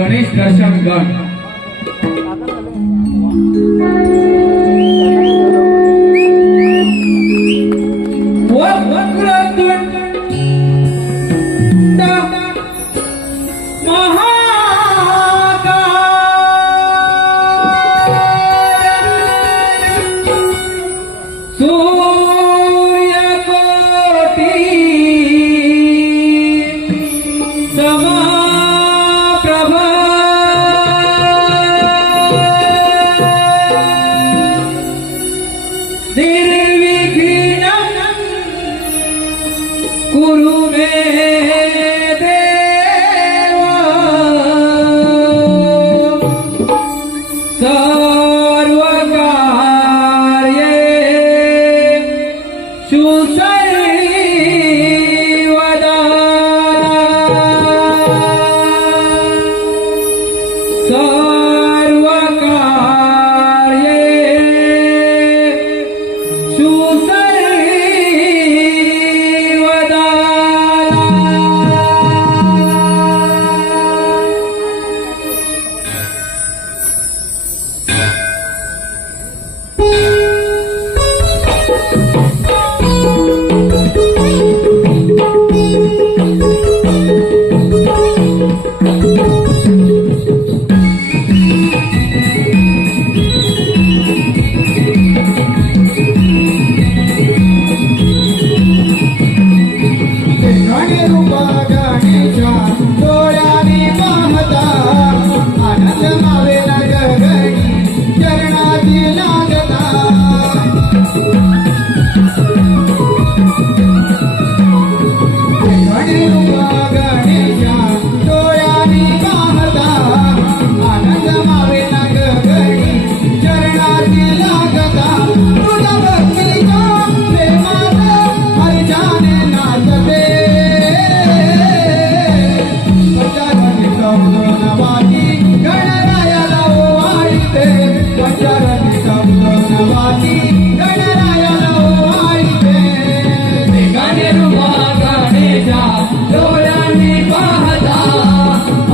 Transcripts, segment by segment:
गणेश दर्शन गण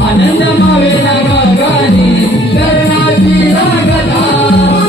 आनंद मावेला गगनी करणाची लागता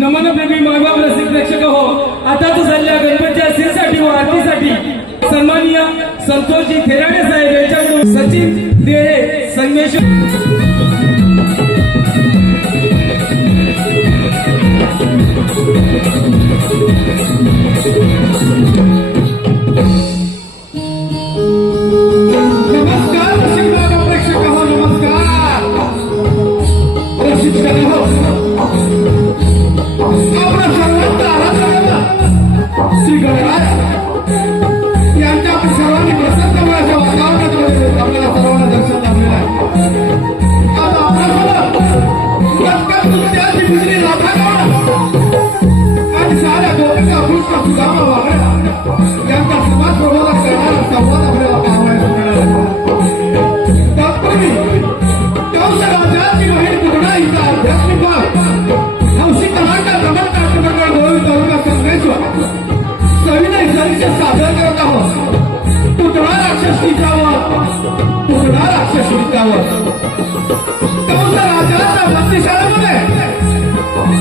नमन प्रेमी मायबाप रसिक प्रेक्षक हो, आता तो झाल्या गणपतीच्या सीसाठी व आरतीसाठी सन्माननीय संतोषजी थेराडे साहेब यांच्याकडून सचिन देळे संगमेश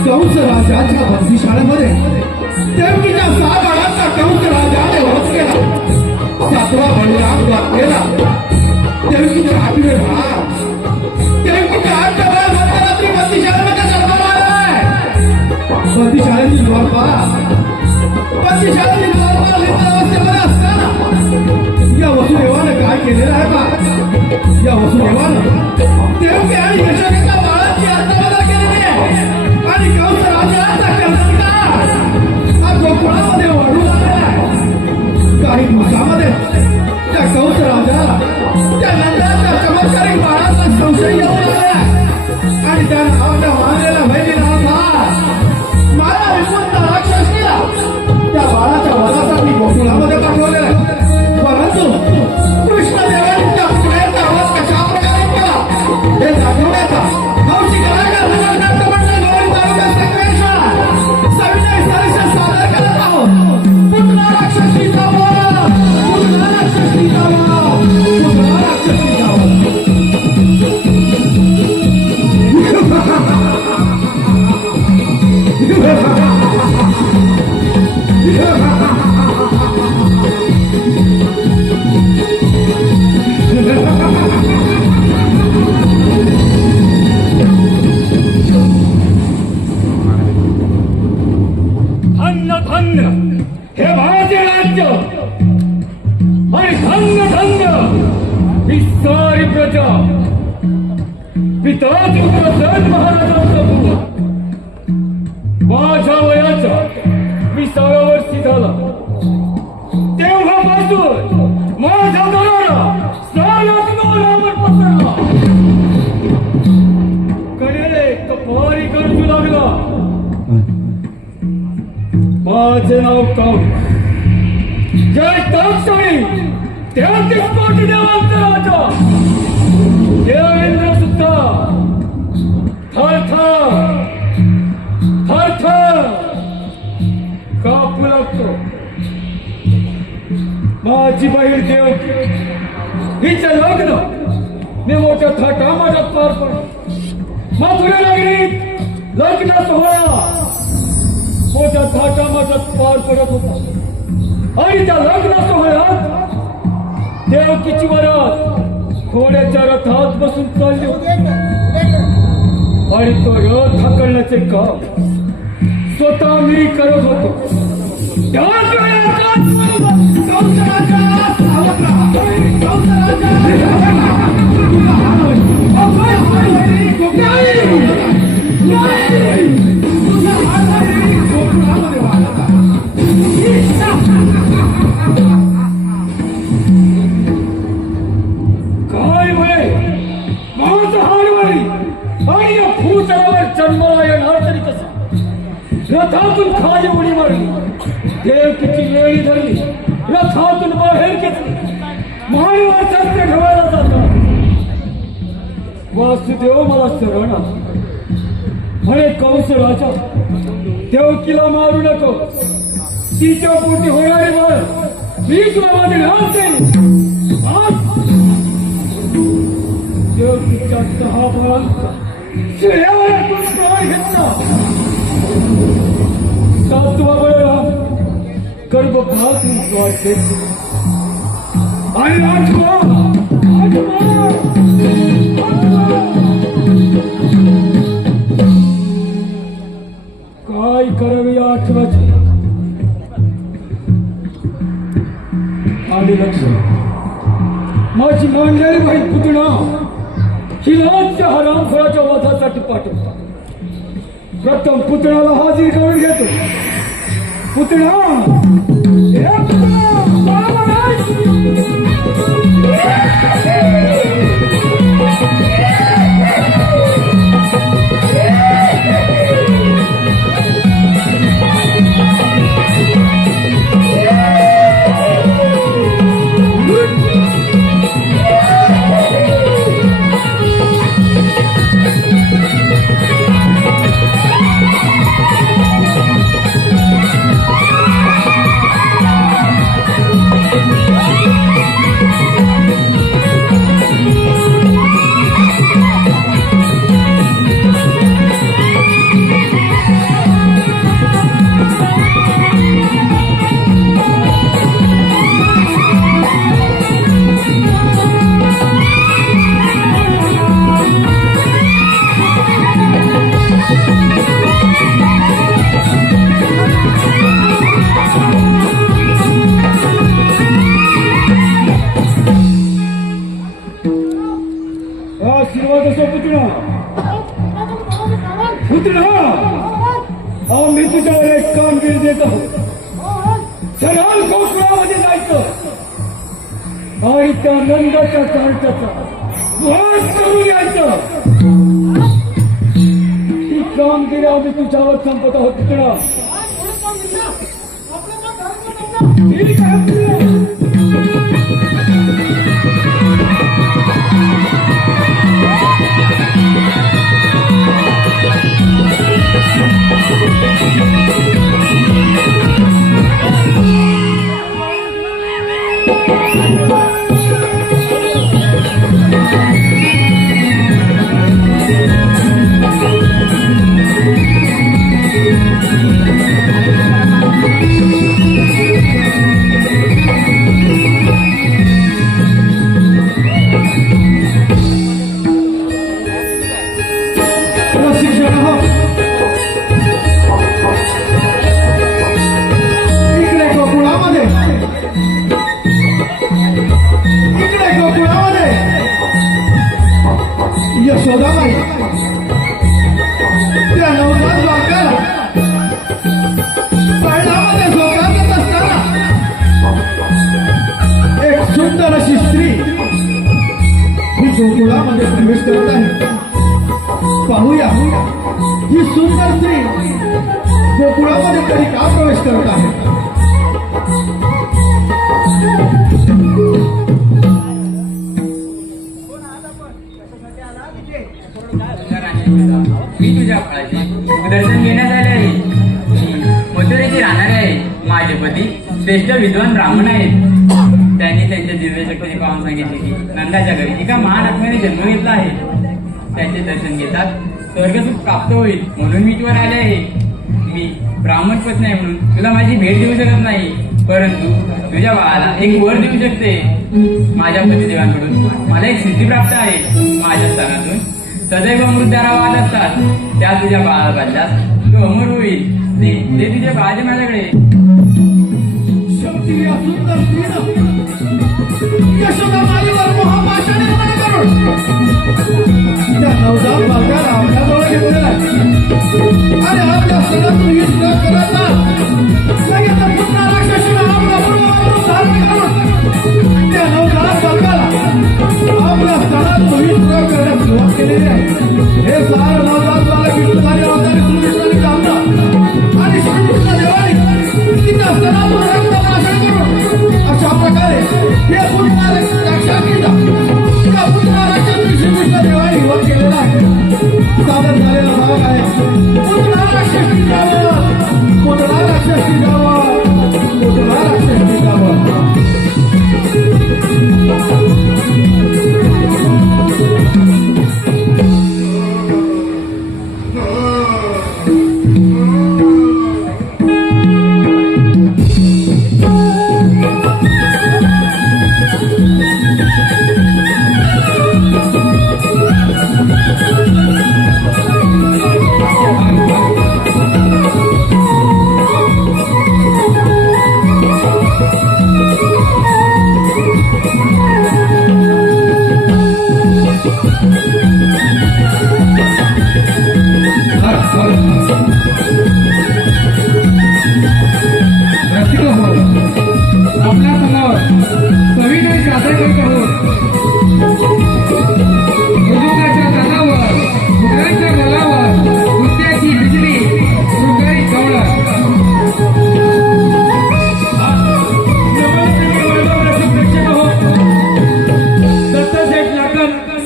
कंस राजाच्या बंदीशाळेमध्ये देवकीच्या 6 बाळांचा कंस राजाने वध केला. 7वा बळीराम केला. देवकीच्या 8वे बाळ देवकीच्या 8व्या बाळ मध्यरात्री बंदीशाळेमध्ये जन्माला आलाय. बंदीशाळेची द्वारपाल अवस्थेमध्ये असताना या वसुदेवानं काय केलेलं आहे बा. या वसुदेवानं देवकी आणि यशोदेच्या बाळांची अर्थबदल केलेली आहे आणि कंस राजाचा कर्तव्य हा गोकुळामध्ये वाढू लागला आहे. काही दिवसामध्ये त्या कंस राजाला त्या नंदाच्या चमत्कारिक बाळाचा संशय येऊ लागला आणि त्या नावाच्या मानलेल्या बहिणीला मला विश्वस्त राक्षसीला त्या बाळाच्या वधासाठी गोकुळामध्ये पाठवलेला आहे. परंतु कृष्णदेवांच्या पुण्याचा आवाज कशा प्रकारे पिता महाराजांचा मुलगा. माझ्या वयाचा 20व्या वर्षी झाला तेव्हापासून माझ्या दरारा साऱ्याच गावावर पसरला. कडे कपारी गरजू लागला. माझे नाव काम जय ताक्षणी 33 कोटी देवांचा राजा देवेंद्र सुद्धा थरथर थरथर कापू लागतो. माझी बहीण देवकी हिचं लग्न मी मोठ्या थाटामाटात पार पडलं. मथुरा नगरीत लग्न सोहळा मोठ्या थाटामाटात पार पडत होता आणि त्या लग्न सोहळ्यात देवकीची वरात घोड्याच्या रथात बसून चालली होती आणि तो रथ हाकलण्याचे काम स्वतः मी करत होतो. त्याच वेळेला काय म्हणे माझं हारवारी आणि या भूतलावर जन्माला येणार तरी कसा. रथातून खाली उडी मारली. देवकीची वेळी धरली. रथातून बाहेर घेतली. मानवावर शस्त्र ठेवायला जातात. वासुदेव मला शरण आला. म्हणे कंस राजा देवकीला मारू नको. तिच्या पोटी होणारी मार मी तुला माझे घास देईन. देवकीच्या 6 बाळांचा शिळ्यावर प्राण घेतला. 7वा बळराम गर्भपातून द्वार घेतला आणि 8वा काय करावी 8वाची आणि लक्ष माझी मांडलेली बाई पुतणा हिलाच्या हरामखोराच्या वधासाठी पाठवता. प्रथम पुतणाला हाजीर करून घेतो. पुतणा आम्ही तुझ्यावर एक कामगिरी देत आहोत. सरळ गोकुळामध्ये जायचं आणि त्या नंदाच्या चालत्याचा वास करून यायचं. ही कामगिरी आम्ही तुझ्यावर संपत आहोत. पुतळा ठीक आहे. यशोदाबाई त्या नवजात बालकाला पाळण्यामध्ये झोकावत असताना एक सुंदर अशी स्त्री ही गोकुळामध्ये प्रवेश करत आहे. पाहूया ही सुंदर स्त्री गोकुळामध्ये तरी का प्रवेश करत आहे. मी तुझ्या फळाचे दर्शन घेण्यात आले आहे. मथुरेचे राहणारे आहे. माझे पती श्रेष्ठ विद्वान ब्राह्मण आहेत. त्यांनी त्यांच्या दिव्य शक्तीने पाहून सांगितले की नंदाच्या घरी एका महान आत्म्याने जन्म घेतला आहे. त्यांचे दर्शन घेतात स्वर्गसुख प्राप्त होईल म्हणून मी तुझ्यावर आले आहे. मी ब्राह्मण पत्नी आहे म्हणून तुला माझी भेट देऊ शकत नाही, परंतु तुझ्या बाळाला एक वर देऊ शकते. माझ्या पतिदेवांकडून मला एक सिद्धी प्राप्त आहे. माझ्या स्थानातून सदैव मृत्याला वाद असतात. त्या तुझ्या बाळाला बांधल्यास तो अमर होईल. ते तुझ्या बाळाचे माझ्याकडे. शेवटी या सुंदर स्त्रीनं यशोदाबाईवर मोहपाशाने मार करून त्या नवजात बालकाला आपल्याजवळ घेतलेला आणि आपल्या सणातून विश्वास करायचा लगेच पुन्हा राक्षसीला आपला पूर्ववरून धारण करून त्या नवजात बालकाला आपल्या सणात विश्वास करण्यास सुरुवात केलेली आहे. हे सारं नवजात बालक विष्णुधारी अवतारी श्रीकृष्णाने काढलं आणि श्रीकृष्ण देवाने तिच्या सणातून रक्तनाशन करून अशा प्रकारे हे पुन्हा राक्षसीला त्या पुन्हा राक्षसी श्रीकृष्ण देवाने विरोध केलेला आहे. सादर झालेला भाग आहे पुन्हा राक्षसी जावं, पुन्हा राक्षसी जावं, पुन्हा राक्षसी जावं.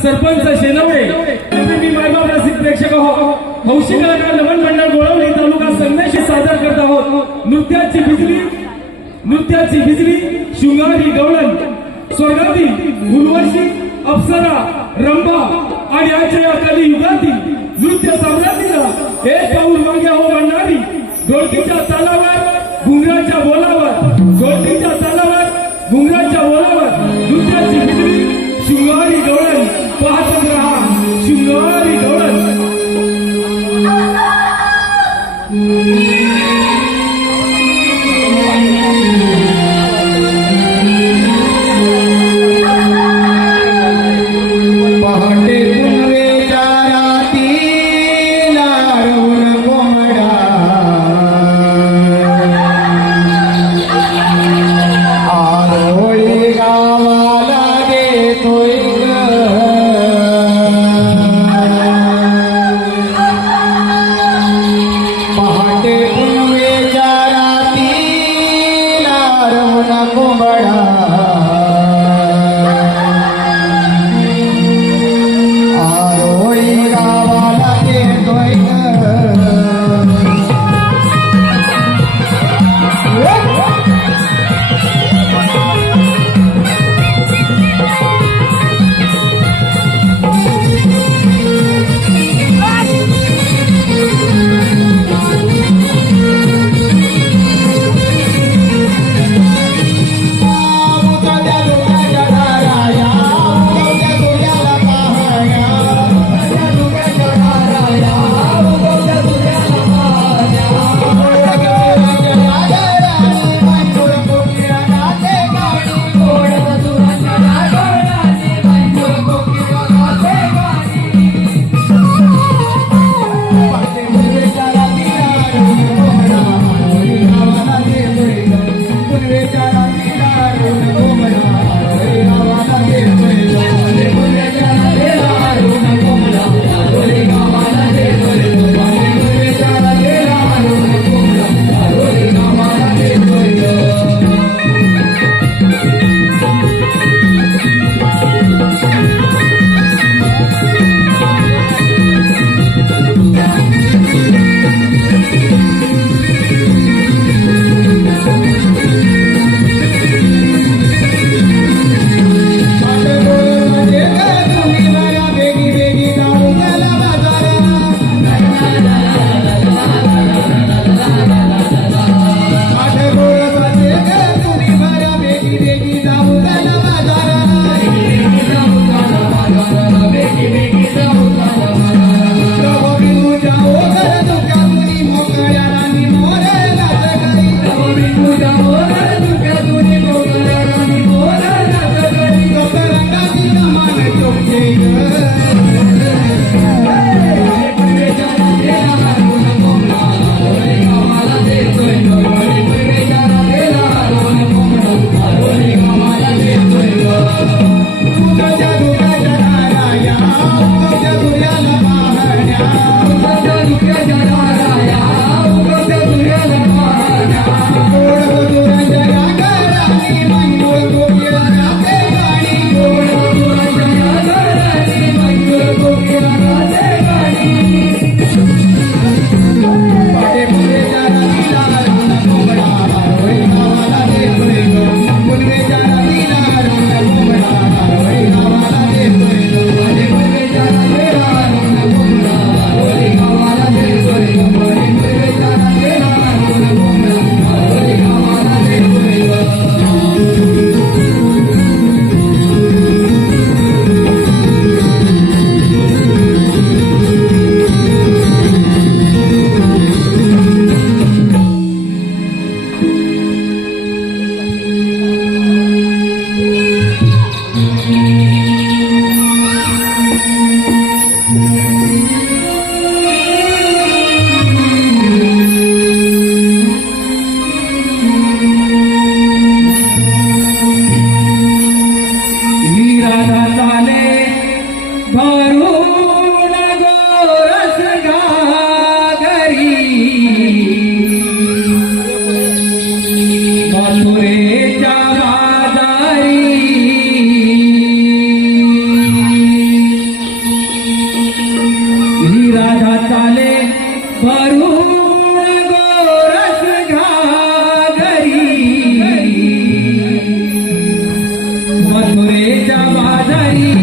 सरपंच शेनवडे मी माझा रसिक प्रेक्षक हौशिकाला नवन मंडळ गोळवली तालुका संदेशी सादर करत आहोत. नृत्याची बिजली शृंगारी गवळण स्वर्गातील उर्वशी अप्सरा रंभा आणि आजच्या या कली युगातील नृत्य साम्राज्याला एक पाऊल मागे हो म्हणणारी ढोलकीच्या तालावर घुंगराच्या बोलावर ढोलकीच्या तालावर घुंगराच्या बोलावर नृत्याची बिजली शृंगारी गवळण पाहत रहा शृंगारी गवळण. उगवत्या सूर्याला पाहण्या उगवत्या सूर्याच्या दाराया उगवत्या सूर्याला पाहण्या गोड मधुराच्या रागाराणी मंगळ गोपिया राते गाणी गोड मधुराच्या रागाराणी मंगळ गोपिया राते गाणी पाटे पुरेच्या रातीला रंग कोंबडा हरवई गावाला देतोय ग पुनवेच्या रातीला रंग कोंबडा हरवई गावाला देतोय ग पाटे पुरेच्या रातीला रंग कोंबडा हरवई गावाला देतोय ग पाटे पुरेच्या रातीला रंग कोंबडा हरवई गावाला देतोय ग राधा चाले भरून गोरस घागरी मथुरेच्या बाजारी राधा चाले भरून गोरस घागरी मथुरेच्या बाजारी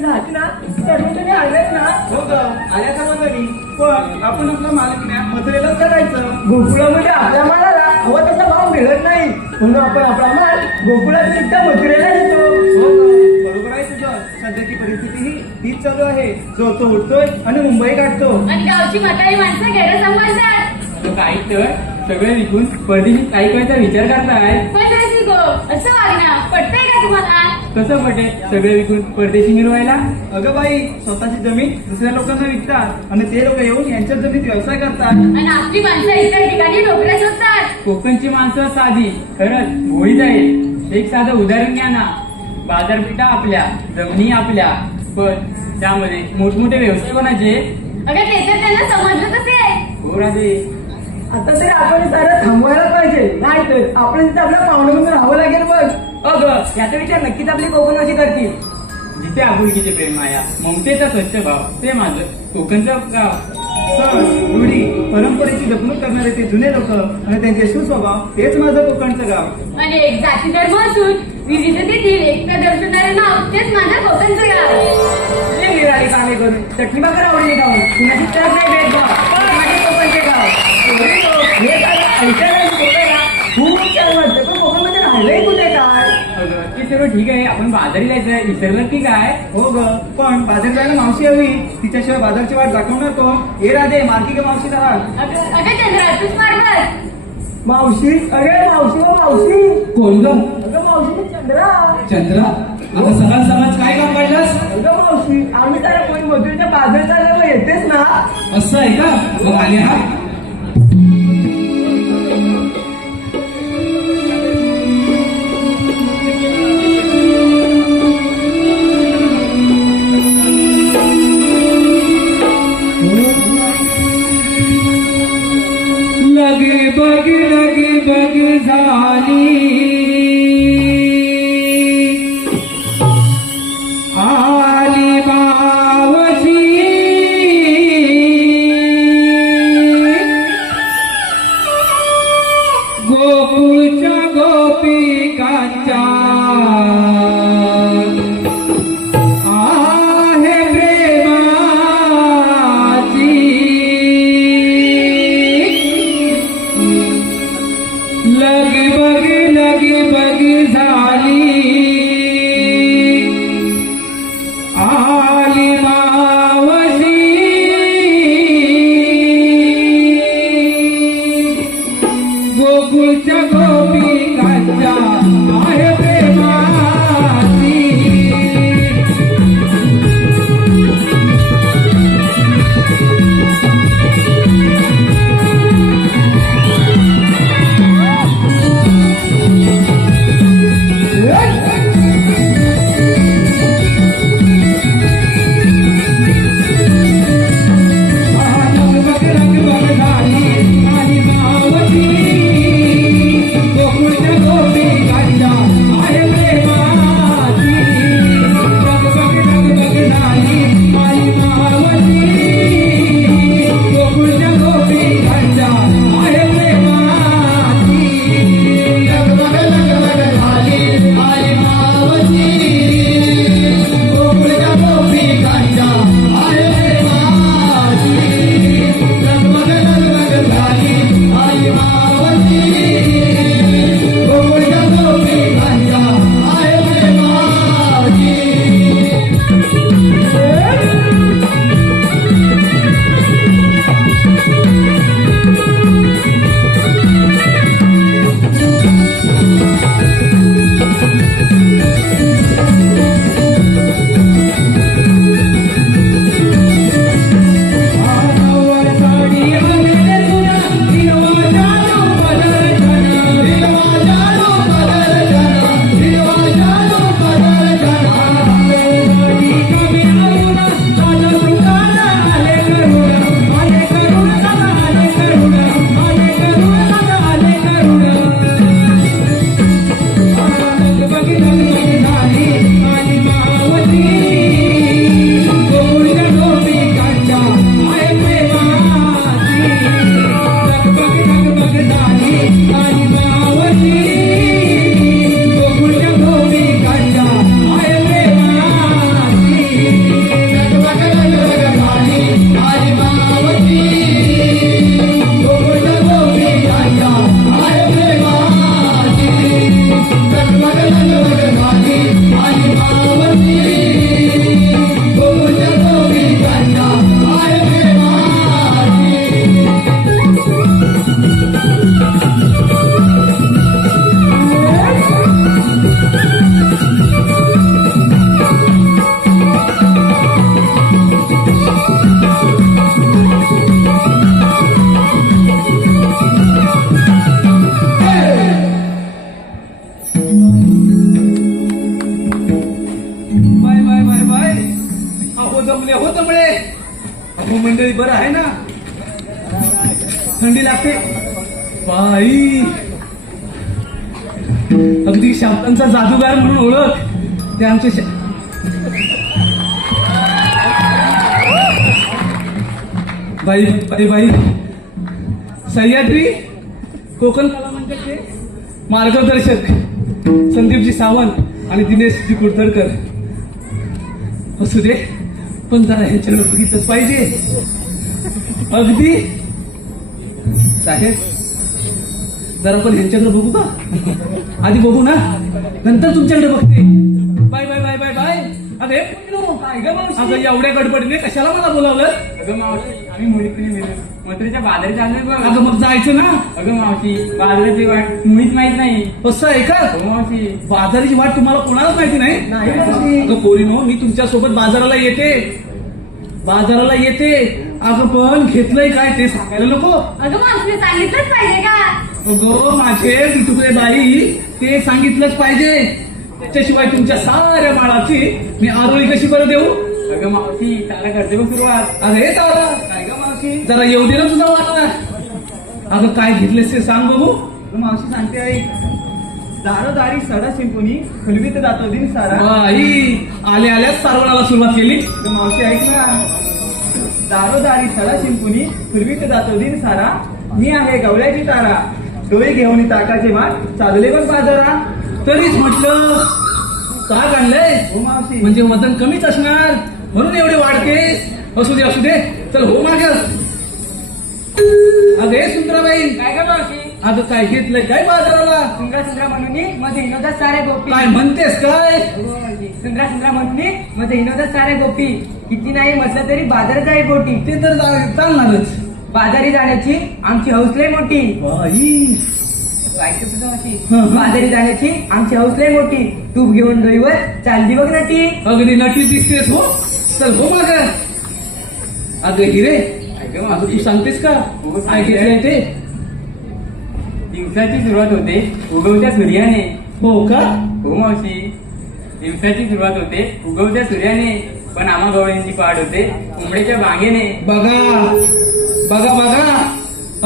जात ना चढून तुम्ही आलेत ना हो ग आल्या का घरी पण आपण आपला मालक नाही मथुरेलाच करायचं. गोकुळामध्ये आपल्या मालाला हवा तसा भाव मिळत नाही म्हणून आपण आपला माल गोकुळात मथुरेला देतो. हो ग, बरोबर आहे तुझं. सध्याची परिस्थिती ही तीच चालू आहे. जो तो उठतोय आणि मुंबई काढतो. आणि गावची म्हातारी माणसं घेणं सांभाळतात. काही तर सगळं विकून परदेशी काही करायचा विचार करताय. पण तशी गो असं वागणं पटतंय का तुम्हाला? कसं पटेल सगळं विकून परदेशी मिळवायला? अगं बाई, स्वतःची जमीन दुसऱ्या लोकांना विकतात आणि ते लोक येऊन यांच्या जमिनीत व्यवसाय करतात. आणि आपली माणसं इतर ठिकाणी नोकऱ्या शोधतात. कोकणची माणसं साधी खरंच भोळी जाईल. एक साधं उदाहरण घ्या ना. बाजारपेठा आपल्या, जमिनी आपल्या, पण त्यामध्ये मोठमोठे व्यवसाय कोणाचे? अगं ते तर त्यांना समजलं असेल. हो राजे. आता तरी आपण सारं थांबवायला पाहिजे नाही तर आपण तिथे आपल्या पाहुणे राहावं लागेल बघ. अगं याचा विचार नक्कीच आपली कोकणवासी करतील. जिथे आपुलकीचे प्रेम माया, ममतेचा स्वच्छ भाव, ते माझं कोकणचं गाव. सण, रूढी, परंपरेची जपणूक करणारे ते जुने लोक आणि त्यांचे सुस्वभाव हेच माझं कोकणचं गाव. आणि एक जाती धर्म असून विविधतेतील एकता दर्शवणारं नाव तेच माझं कोकणचं गाव. जे निराळी कामे करून चटणी भाकर आवडली गाव कुणाची तर नाही भेदभाव माझे कोकणचे गाव. हे सारं ऐकायला बोलायला खूप छान वाटतं पण कोकणमध्ये राहिलंय कुठे काय. अगं ते सर्व ठीक आहे, आपण बाजारी जायचं विसरलं की काय? हो ग, पण बाजार जायला मावशी हवी. तिच्याशिवाय बाजारची वाट दाखवणार कोण? हे राधे, मार्गी का मावशी राहा. अगं चंद्रा तूच मारणार. मावशी अरे मावशी व मावशी कोण ग? अगं मावशी मी चंद्रा. चंद्रा, आता सकाळ समाज काय काम काढलास? अगं मावशी आम्ही जरा कोणी मधुरच्या बाजार चालल्यावर येतेच ना. असं आहे का? मग आले हा. लग बग झाली आली बावशी गोकुळच्या गोपिकांच्या आहे प्रेमाची लग जमले हो जमले. अहो मंडळी बरं आहे ना. थंडी लागते बाई. अगदी शब्दांचा जादूगार म्हणून ओळख ते आमचे बाई बाई बाई. सह्याद्री कोकण कला मंडळाचे मार्गदर्शक संदीपजी सावंत आणि दिनेशजी कुडतरकर. असू दे पण जरा ह्याच्याकडे बघितलंच पाहिजे. अगदी साहेब जरा पण ह्यांच्याकडे बघू का. आधी बघू ना नंतर तुमच्याकडे बघते. Bye bye bye bye bye. अरे अगं एवढ्या गडबडीने कशाला मला बोलावलं. अगं मावशी आम्ही मुळीकडे मथुरेच्या बाजारी चाललोय बघ. अगं मग जायचं ना. अगं मावशी बाजाराची वाट मुळीच माहित नाही. असं आहे का. हो मावशी. बाजाराची वाट तुम्हाला कोणालाच माहिती नाही. अगं पोरीनो मी तुमच्या सोबत बाजाराला येते. अगं पण घेतलंय काय ते सांगायला नको. अगं मावशी सांगितलंच पाहिजे का. अगं माझे बिटुकले बाई ते सांगितलंच पाहिजे. त्याच्याशिवाय तुमच्या साऱ्या बाळाची मी आरोळी कशी बरं देऊ. अगं मावशी त्याला करते बघ सुरुवात. अरे तारा काय ग मावशी. जरा येऊ दे ना तुझा वाटा. अगं काय घेतलेस ते सांग बघू. मावशी सांगते आई. दारोदारी सडा शिंपुनी खुलवीत जातो दिन सारा. बाई आल्याच सारवणाला सुरुवात केली. मावशी ऐक ना. दारोदारी सडा शिंपुनी खुलवीत जातो दिन सारा. मी आहे गवळ्याची तारा. डोळे घेऊन ताकाचे माठ चालले पण बाजारा. तरीच म्हटलं काय काढलंय. हो मावशी. म्हणजे वजन कमीच असणार म्हणून एवढे वाढते. असू दे चल हो माग. अगे सुंदराबाई काय ग मावशी. अगं काय घेतलंय काय बाजाराला. सुंदरा म्हणून मध्ये हिनोदात सारे गोपी. काय म्हणतेस काय. सुंदरा म्हणून मध्ये हिनोदात सारे गोपी. किती नाही म्हटलं तरी बाजारात आहे पोटी. ते तर चालणारच. बाजारी जाण्याची आमची हौसले मोठी. बाई ऐकते तुझं मावशी. हं. बाजारी जाण्याची आमची हौसले मोठी. तूप घेऊन डोईवर चालली बघ नटी. अगदी नटी दिसतेस हो. चल हो माग. अगं हिरे अगं तू सांगतेस का हो, काय सांगते. घेतलंय ते. दिवसाची सुरुवात होते उगवत्या सूर्याने. हो का. हो मावशी. दिवसाची सुरुवात होते उगवत्या सूर्याने. पण आम्हा गवळ्यांची पाड होते कोंबड्याच्या बागेने. बघा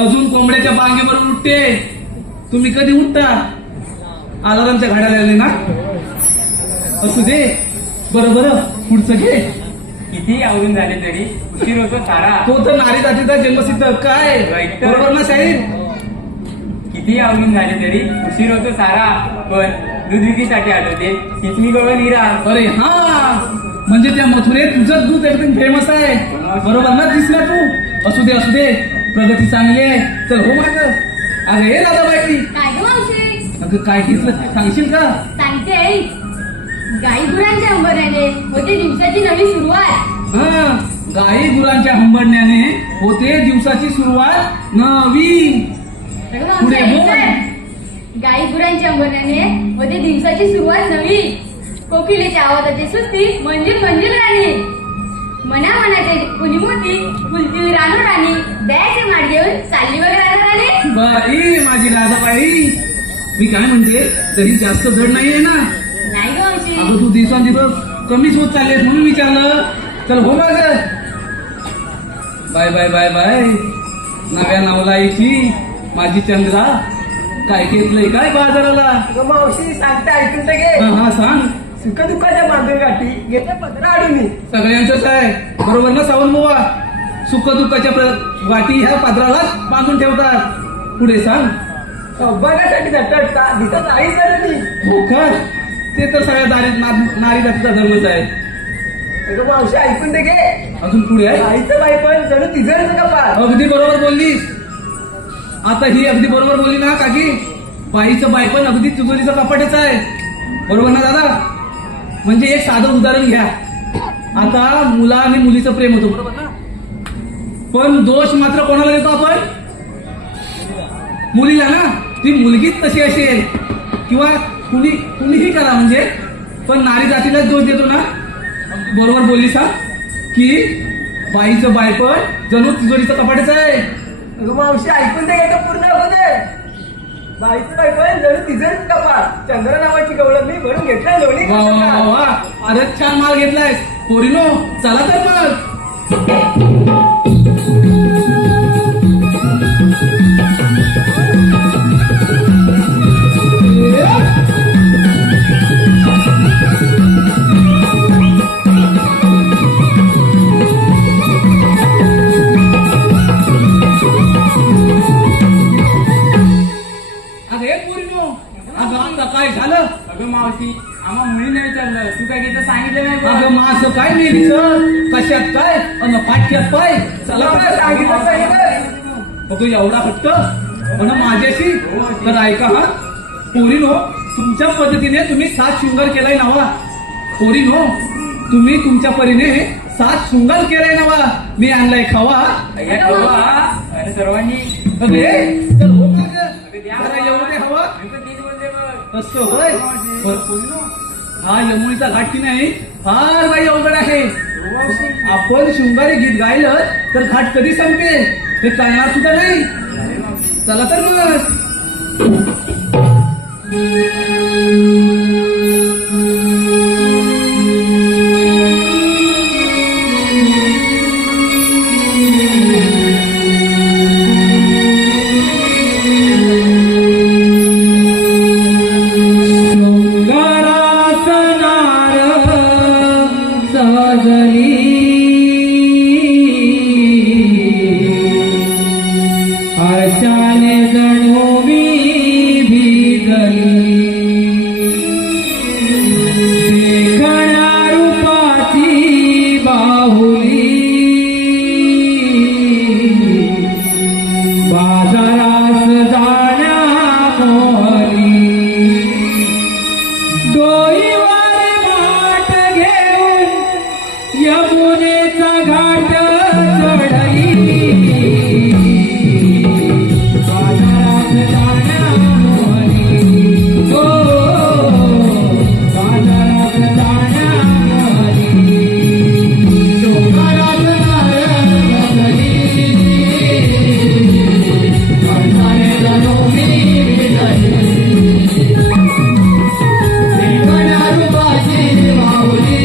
अजून कोंबड्याच्या बागेवरून उठते. तुम्ही कधी उठता. अलारामच्या घड्याला आले ना. असू दे बरं पुढचं घे. किती आवडून झाले तरी उशीर होतो सारा. तो तर नारी जातीचा जन्मसिद्ध काय बरोबर ना साहेब. किती आवडून झाले तरी उशीर होतो सारा. पण दूध विक्रीसाठी आठवते किसमी गवळ नीरा. अरे हा म्हणजे त्या मथुरेत तुझं दूध एकदम फेमस आहे. बरोबर ना दिसला तू. असू दे प्रगती चांगली आहे. चल हो माग. अरे दादाबाई काय ग मावशी. अगं काय घेतलं ते सांगशील का. सांगते आई. गाई गुरांच्या अंबरण्याने होते दिवसाची नवी सुरुवात. हा गाई गुरांच्या हंबरण्याने होते दिवसाची सुरुवात नवी. अगं मावशी पुढे बोल. ऐकलंय? गाई गुरांच्या अंबरण्याने होते दिवसाची सुरुवात नवी. कोकिलेच्या आवाजाची सुस्ती मंजिल राणी. मनाचे कुणी मोती फुलतील राणी. द्यायचे माठ घेऊन चालली वगैरे राणी. बाई माझी राधाबाई मी काय म्हणते तरी जास्त जड नाहीये ना. नाही ग मावशी. अगं तू दिवसांदिवस कमीच होत चाललेस म्हणून विचारलं. चल हो माग. बाय नव्या नवलाईची माझी चंद्रा काय घेतलंय काय बाजाराला. मावशी सांगते ऐकून तर घे. हा सांग. सुख दुःखाच्या बांधून गाठी घेते पत्र आडून. सगळ्यांचंच आहे बरोबर ना सावंत बुवा. सुख दुःखाच्या वाटी ह्या पदराला बांधून ठेवतात. पुढे सांग. सौभाग्यासाठी झटटता दिसत आई सरणी. हो का. ते तर सगळ्या नारी जातीचा धर्मच आहे. अगं मावशी ऐकून तर घे. अजून पुढे आहे. आईचं बाई पण जणू तिजरच कपाळ. अगदी बरोबर बोललीस. आता ही अगदी बरोबर बोलली ना काकी. बाईचं बाई पण अगदी तिजोरीचं कपाटच आहे. बरोबर ना दादा. म्हणजे एक साधं उदाहरण घ्या. आता मुला आणि मुलीचं प्रेम होतं बरोबर ना. पण दोष मात्र कोणाला देतो आपण. मुलीला ना. ती मुलगीच तशी असेल किंवा कुणीही करा म्हणजे पण नारी जातीलाच दोष देतो ना. बरोबर बोलली सा की बाईचं बाय पण जणू तिजोरीचं कपाटच आहे. अगं मावशी ऐकून ते घेतो पूर्ण होते. बाईचं बाई पण जणू तिजरच कपाळ. चंद्र नावाची गवळण मी भरून घेतलं लोणी. वा वा वा वा. अरे छान माल घेतलायस. पोरीनो चला तर मग. अरे पोरीनो, अगं आता काय झालं? अगं मावशी आम्हा मुलीने विचारलं तू काय तिथं सांगितलं नाही बा? अगं माझं काय नेलीचं कशात काय अन पाठ्यात पाय चला काय सांगितलं बघू एवढा हट्ट पण माझ्याशी तर ऐका हा पोरीनो तुमच्या पद्धतीने तुम्ही 7 शृंगार केलाय नावा पोरीनो तुम्ही तुमच्या परीने 7 शृंगार केलाय नावा मी आणलाय खावा अय्या बाबा, अरे सर्वांनी अरे तर हो का गं? जरा येऊ दे हवा मी पण तेच बोलते बघ. असं होय बरं, पोरीनो, हा यमुनेचा घाट की नाही फार बाई अवघड आहे आपण शृंगारी गीत गायलं तर घाट कधी संपेल हे कळणार सुद्धा नाही चला तर मग शृंगारासनार सहजली हर्षाने जणू मी भिजली देखण्या रूपाची बाहुली बाजारास जाण्या मोहरी डोईवर माठ घेऊन यमुनेचा घाट चढली बाजारात जाण्या मोहरी हो बाजारात जाण्या मोहरी शृंगारात नारळी हर्षाने जणू मी भिजली देखण्या रूपाची बाहुली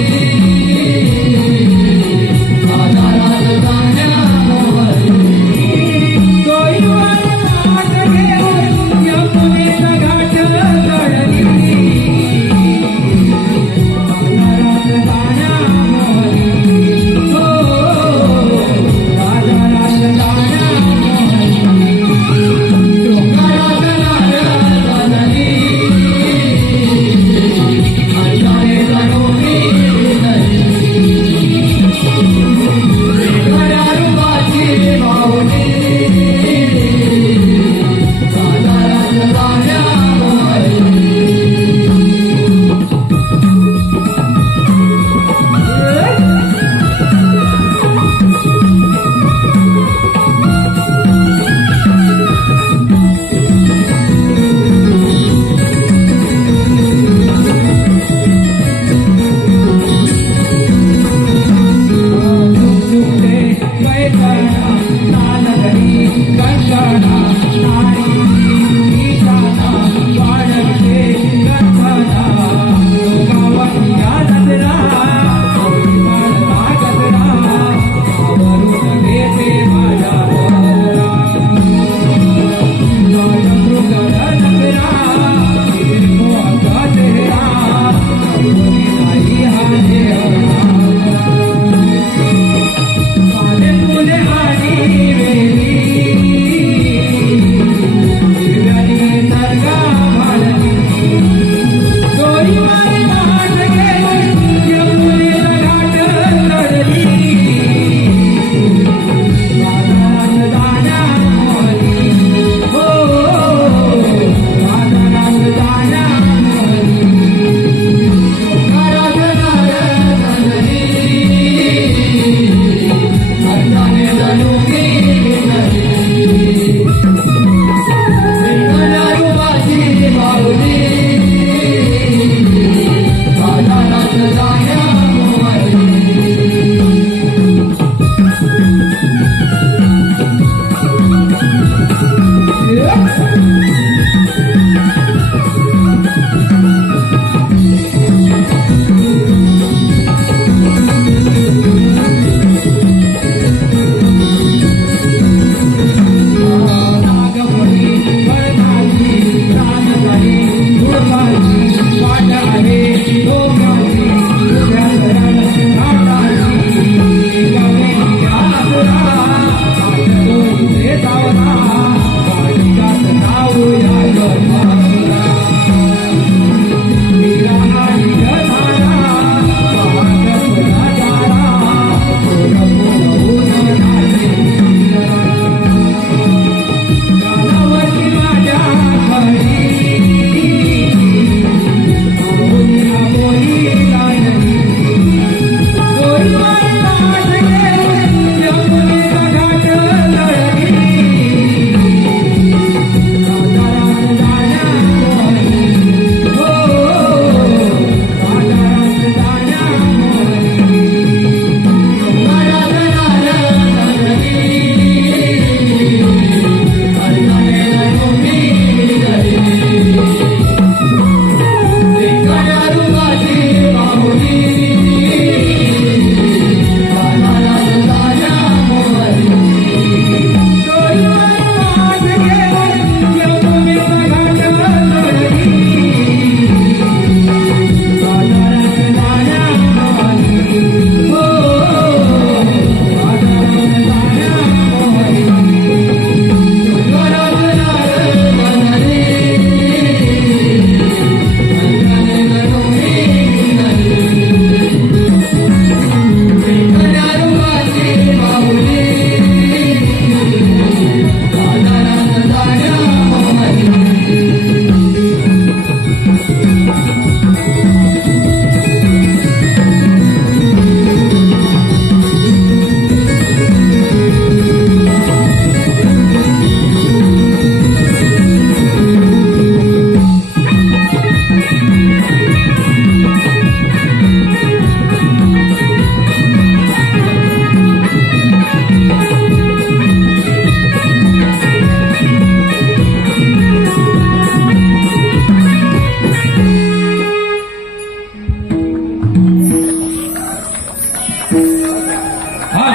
हा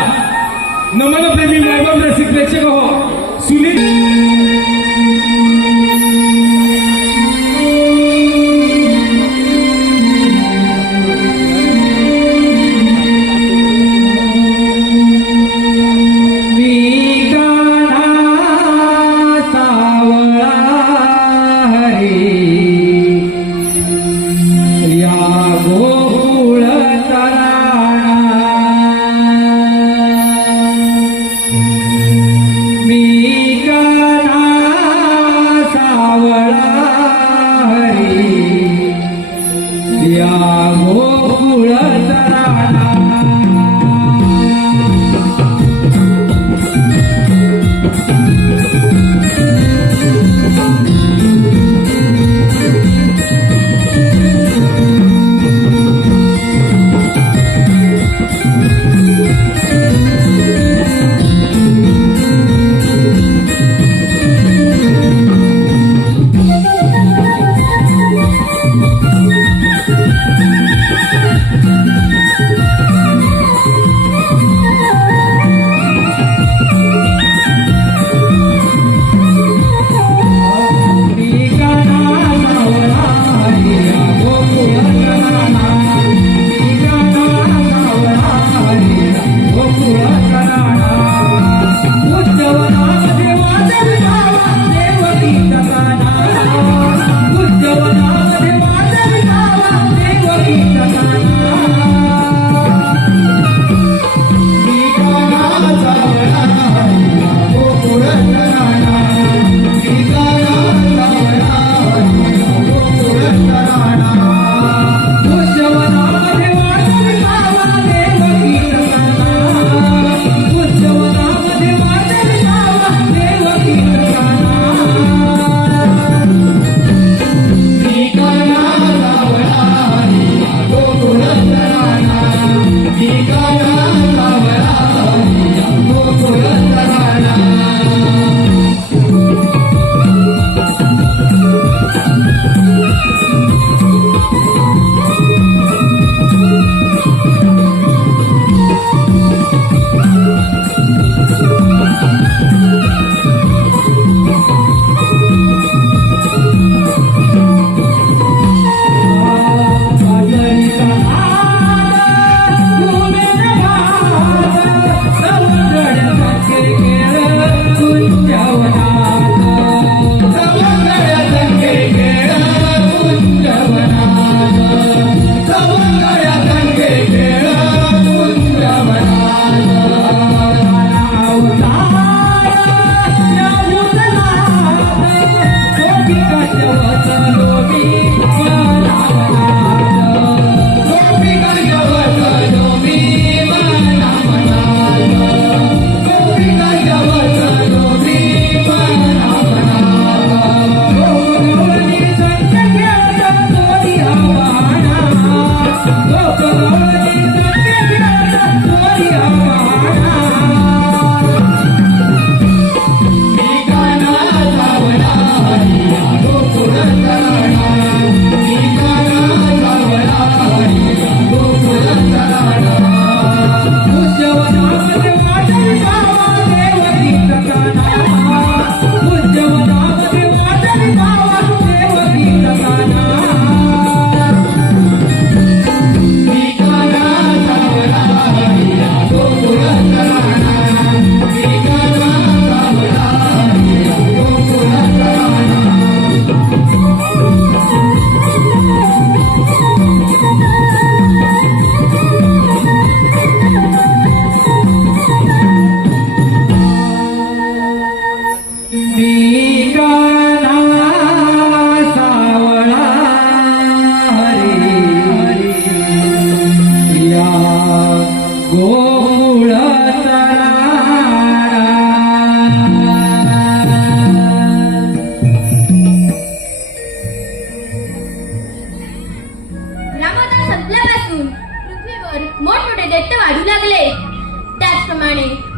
नमन प्रेमी मायबाप रसिक प्रेक्षक हो सुनील मी गाणा सावळा हरी या गोकुळ तराणा मी गाणा सावळा हरी या गोकुळ तराणा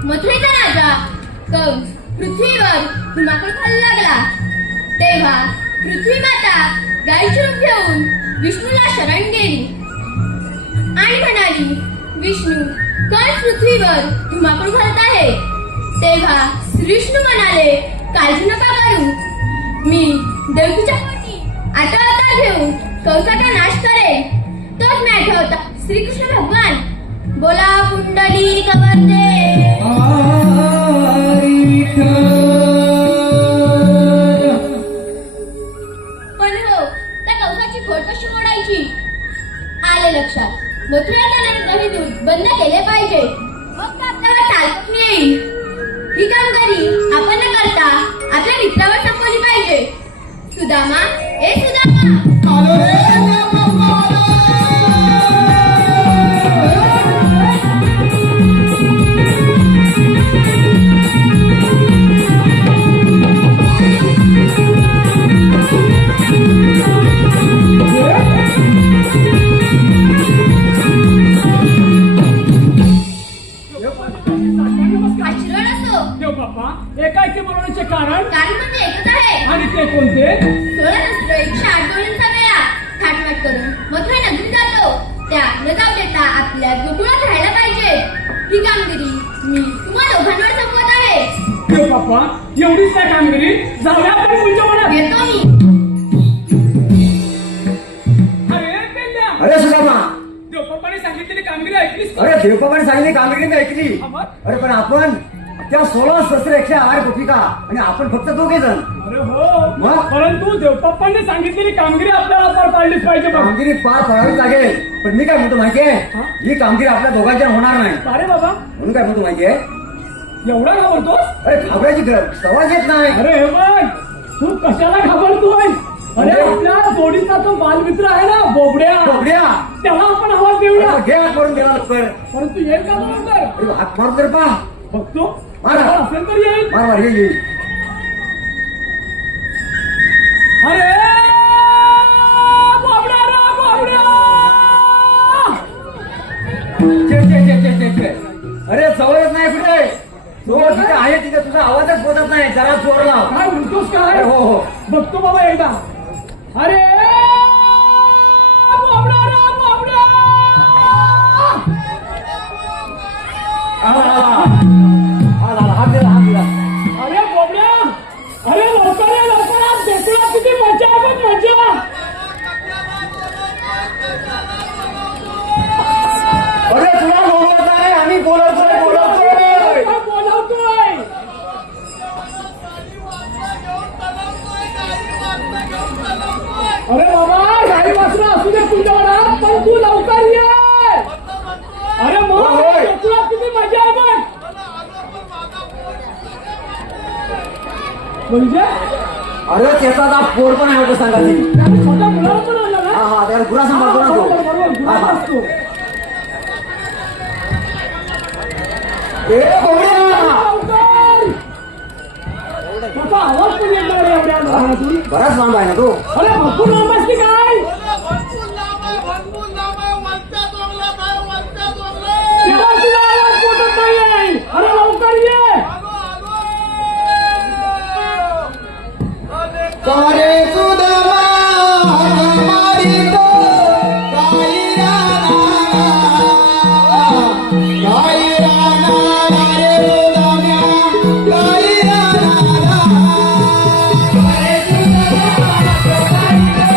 मथुरेचा राजा कंस पृथ्वीवर हिमाकड घालू लागला तेव्हा पृथ्वी माता गायीचे रूप घेऊन विष्णूला शरण गेली आणि म्हणाली, विष्णू कंस पृथ्वीवर धुमाकूळ घालत आहे. तेव्हा श्रीविष्णू म्हणाले, काळजी नका करू, मी देवकीच्या पोटी 8 अवतार घेऊन कंसाचा नाश करेन. तोच मी 8 अवतार श्रीकृष्ण भगवान. बोला कुंडली कवरते. पण हो, त्या कंसाची खोड कशी मोडायची? आले लक्षात. मथुरेत जाणारे दही दूध बंद केले पाहिजे. मग तर आपल्याला चालत येईल. ही कामगिरी आपण न करता आपल्या मित्रावर सोपवली पाहिजे. सुदामा, ए सुदामा, आलो रे बाप्पा, आलो. आशीर्वाद असो. देव बाप्पा, एकाएकी बोलवण्याचे कारण कारण म्हणजे एकच आहे. आणि ते कोणते? 16 डोळ्यांचा वेळा थाटमाट करून मथुरा नगरी जातो. त्या न जाऊ देता आपल्या गोकुळात राहायला पाहिजे. ही कामगिरी मी तुम्हा दोघांवर सोपवत आहे. देव बाप्पा, एवढीच काय कामगिरी? जाऊया आपण तुमच्या मनात. घेतो मी. अरे पेंड्या, अरे सुदामा, देवबाप्पाने सांगितलेली कामगिरी ऐकलीस का? अरे देवबाबाने सांगितली कामगिरी मी ऐकली. अमर? अरे पण आपण त्या 16 शस्त्र 108 गोपिका आणि आपण फक्त 2 जण. अरे हो, मग? परंतु देवबाप्पाने सांगितलेली कामगिरी आपल्याला पार पाडलीच पाहिजे बघ. कामगिरी पार पाडावी लागेल. पण मी काय म्हणतो माहितीये, हा? ही कामगिरी आपल्या दोघांच्या होणार नाही. अरे बाबा, म्हणून काय म्हणतो माहितीये, एवढा घाबरतोस? अरे घाबरायची सवाल येत नाही. अरे हे बघ, तू कशाला घाबरतोय? अरे म्हणजे? आपल्या जोडीचा तो बालमित्र आहे ना, बोबड्या, बोबड्या, त्याला आपण आवाज देऊया. घे हात मारून देवा लवकर. परंतु येईल का बरोबर? अरे हात मारून तर पा. बघतो मारा. असेल तर येईल. मार मार, ये. अरे बोबड्या रे, बोबड्या! छे. अरे सवयच नाही कुठे. तो जिथे आहे तिथे तुझा आवाजच बोलत नाही. जरा जोर लाव. काय म्हणतोस काय? अरे हो हो. बघतो बाबा एकदा. अरे बोबड्या रे, बोबड्या! हात दिला. अरे बोबड्या, अरे लवकर ये, लवकर आज देकुळात किती मजा आहे बघ, मजा. अरे तुला बोलवत नाही, आम्ही बोलवतोय. काय बोलावतोय? अरे बाबा, गाडी वासरं असू दे तुझ्याकडे, पण तू लवकर ये. अरे मग होय. देकुळात किती मजा आहे बघ. म्हणजे अरे त्याचा आता पोर पण आहे होतं सांगा ती. त्याने छोट्या मुलाला पण आणलं ना? हा त्याला गुरा सांभाळतो ना बरोबर, तो. बरोबर, हा, गुलाब हा. असतो. ए बोबड्या! लवकर! त्याचा आवाज पण येत नाही एवढ्या लहानातून. बराच लांब आहे ना तो. अरे भरपूर लांब असते काय? तेव्हा तुला आवाज पोटत नाहीये. अरे लवकर ये. सारे सुदामा मारितो काही राणा रे सुदाम्या काही राणा. सारे सुदामा मारितो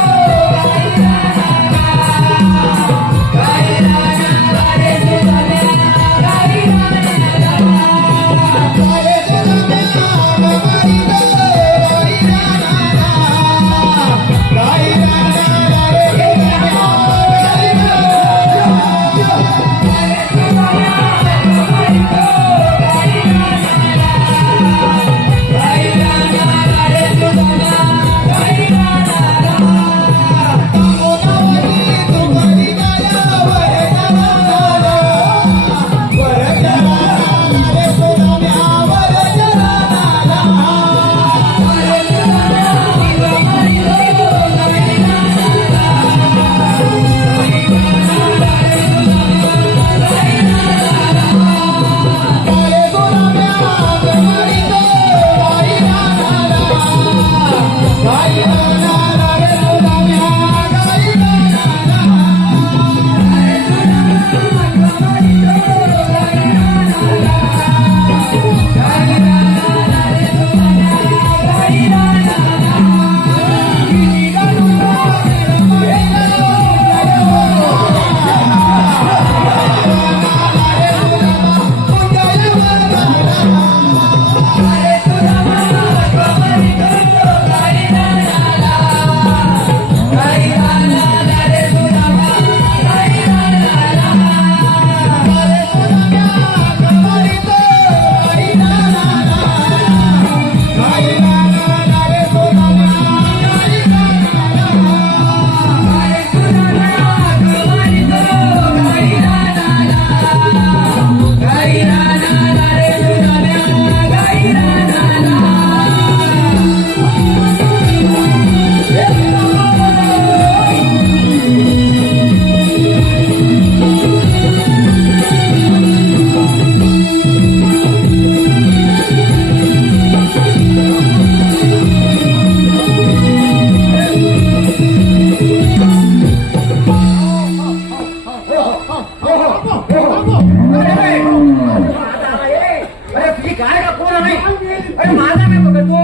अरे माझा काय बघतो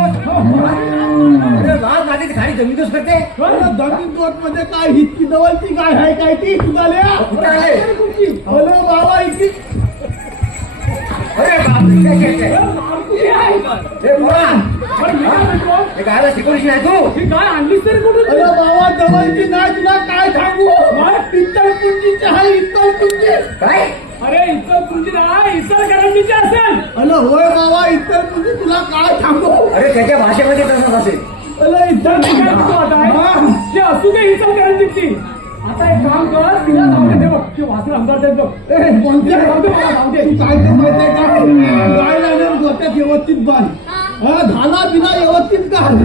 अरे वाघ माझी खाली जमीनच करते जमीन दोत मध्ये काय हितकी जवळची काय आहे काय ती तुझाल्या कुठे आले अरे बाबा इतकी अरे बापरे काय हे बोला हे काय शिकवली नाही तू काय आणलीस तरी कुठून अरे बाबा जवळची नाही तुला काय सांगू इतर पुंजीची आहे इतर पुंजी काय अरे इतर तुमची नाही इतर करंजीची असेल अरे होय बाबा इतर पुंजी तुला काय सांगू अरे त्याच्या भाषेमध्ये तसंच असेल अरे इतर मी काय म्हणतो आता हा. ते असू दे इतर करंजीची आता एक काम कर तिला जाऊ दे बघ ते वाचून अंतर देत बघ कोणत्या जाऊ दे मला जाऊ दे तू काय ते माहितीये का गाय लागेल गोट्यात व्यवस्थित बांध धाना बिना व्यवस्थित काढ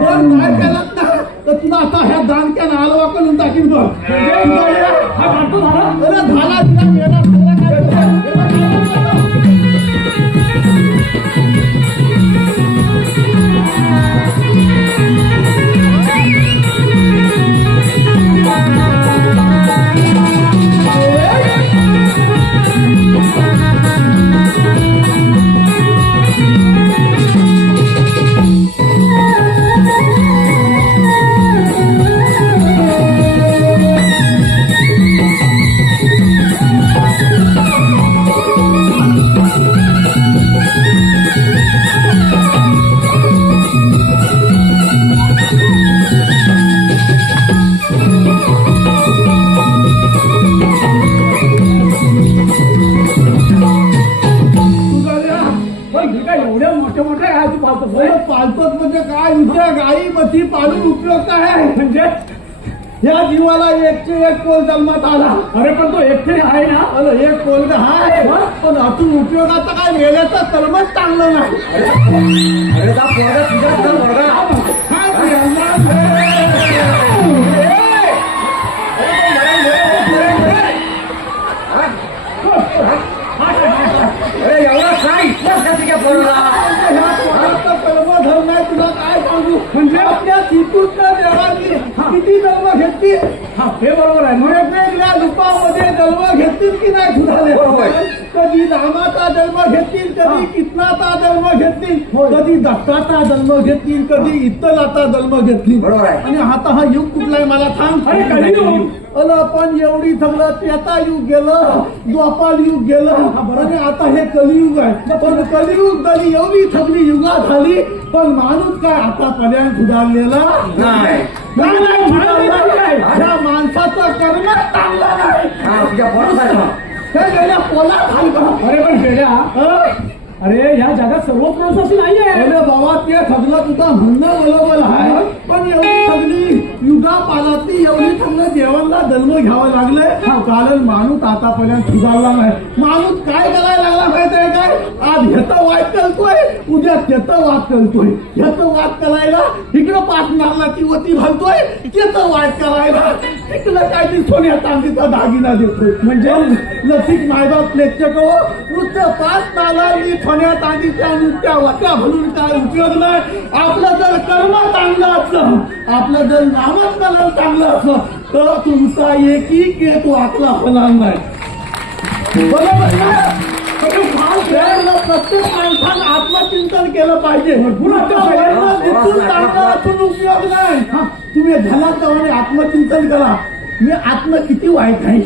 पण काय केलात ना तर तुला आता ह्या दानक्यानं आलवा करून टाकीन बघ हा काढतो झाला अरे धाना बिना मेला सगळं काय एवढ्या मोठ्या मोठ्या गाय तू पाहतो पालतोच म्हणजे काय दुसऱ्या गाई मशी पाळून उपयोग काय आहे म्हणजे या जीवाला एकचे एक कोल जन्मात आला अरे पण तो एकटे आहे ना अरे एक कोल हाय पण अजून उपयोगाचा काय गेल्याचं कर्मच चांगलं नाही अरे जा पोरगा तुझा पोरगा काय प्रेरणा अरे एवढा काय इतकंच का तुझ्या पोरगा धर्म आहे तुला काय सांगू म्हणजे आपल्या श्रीकृष्ण देवांनी किती जन्म घेतली हे बरोबर आहे मग वेगवेगळ्या रूपामध्ये जन्म घेतील की नाही तुझाले होय. कधी रामाचा जन्म घेतील कधी कृष्णाचा जन्म घेतील कधी दत्ताचा जन्म घेतील कधी इत्तलाचा जन्म घेतील बरोबर आहे. आणि आता हा युग कुठला आहे मला सांग अरे कलियुग. अरे पण एवढी सगळं त्रेता युग गेलं द्वापार युग गेलं आणि आता हे कलियुग आहे पण कलियुग झाली एवढी सगळी युगा झाली पण माणूस काय आतापर्यंत सुधारलेला नाही नाही सुधारला. ह्या माणसाचं कर्म चांगला नाही हा तुझ्या पोरासारखा हे गेल्या पोला घालतो अरे पण खेड्या अरे या जगात सर्व माणूस अशी नाहीये अरे बाबा ते सगळं तुझं म्हणणं बरोबर आहे पण एवढी सगळी युगा पालातली एवढी सगळं देवांना जन्म घ्यावा लागलंय कारण माणूस आतापर्यंत सुधारला नाही माणूस काय करायला लागला माहिती आहे काय आज ह्याचं वाद करतोय उद्या त्याचं वाद करतोय ह्याचं वाद करायला इकडं पाच नारळाची वती घालतोय त्याचं वाद करायला तिकडं काय ती सोन्या चांदीचा दागिना देतोय म्हणजे लसिक मायबाप प्रेक्षक नुसतं पाच नारळांनी सोन्या चांदीच्या नुसत्या वत्या घालून काय उपयोग नाही आपलं जर कर्म चांगलं असलं आपलं जर नामस्मरण चांगलं असलं तर तुमचा एक वाचला होणार नाही बरोबर ना प्रत्येक माणसानं आत्मचिंतन केलं पाहिजे जिथून चांगलं असून उपयोग नाही तुम्ही झाला तर आत्मचिंतन करा मी आत्म किती वाईट आहे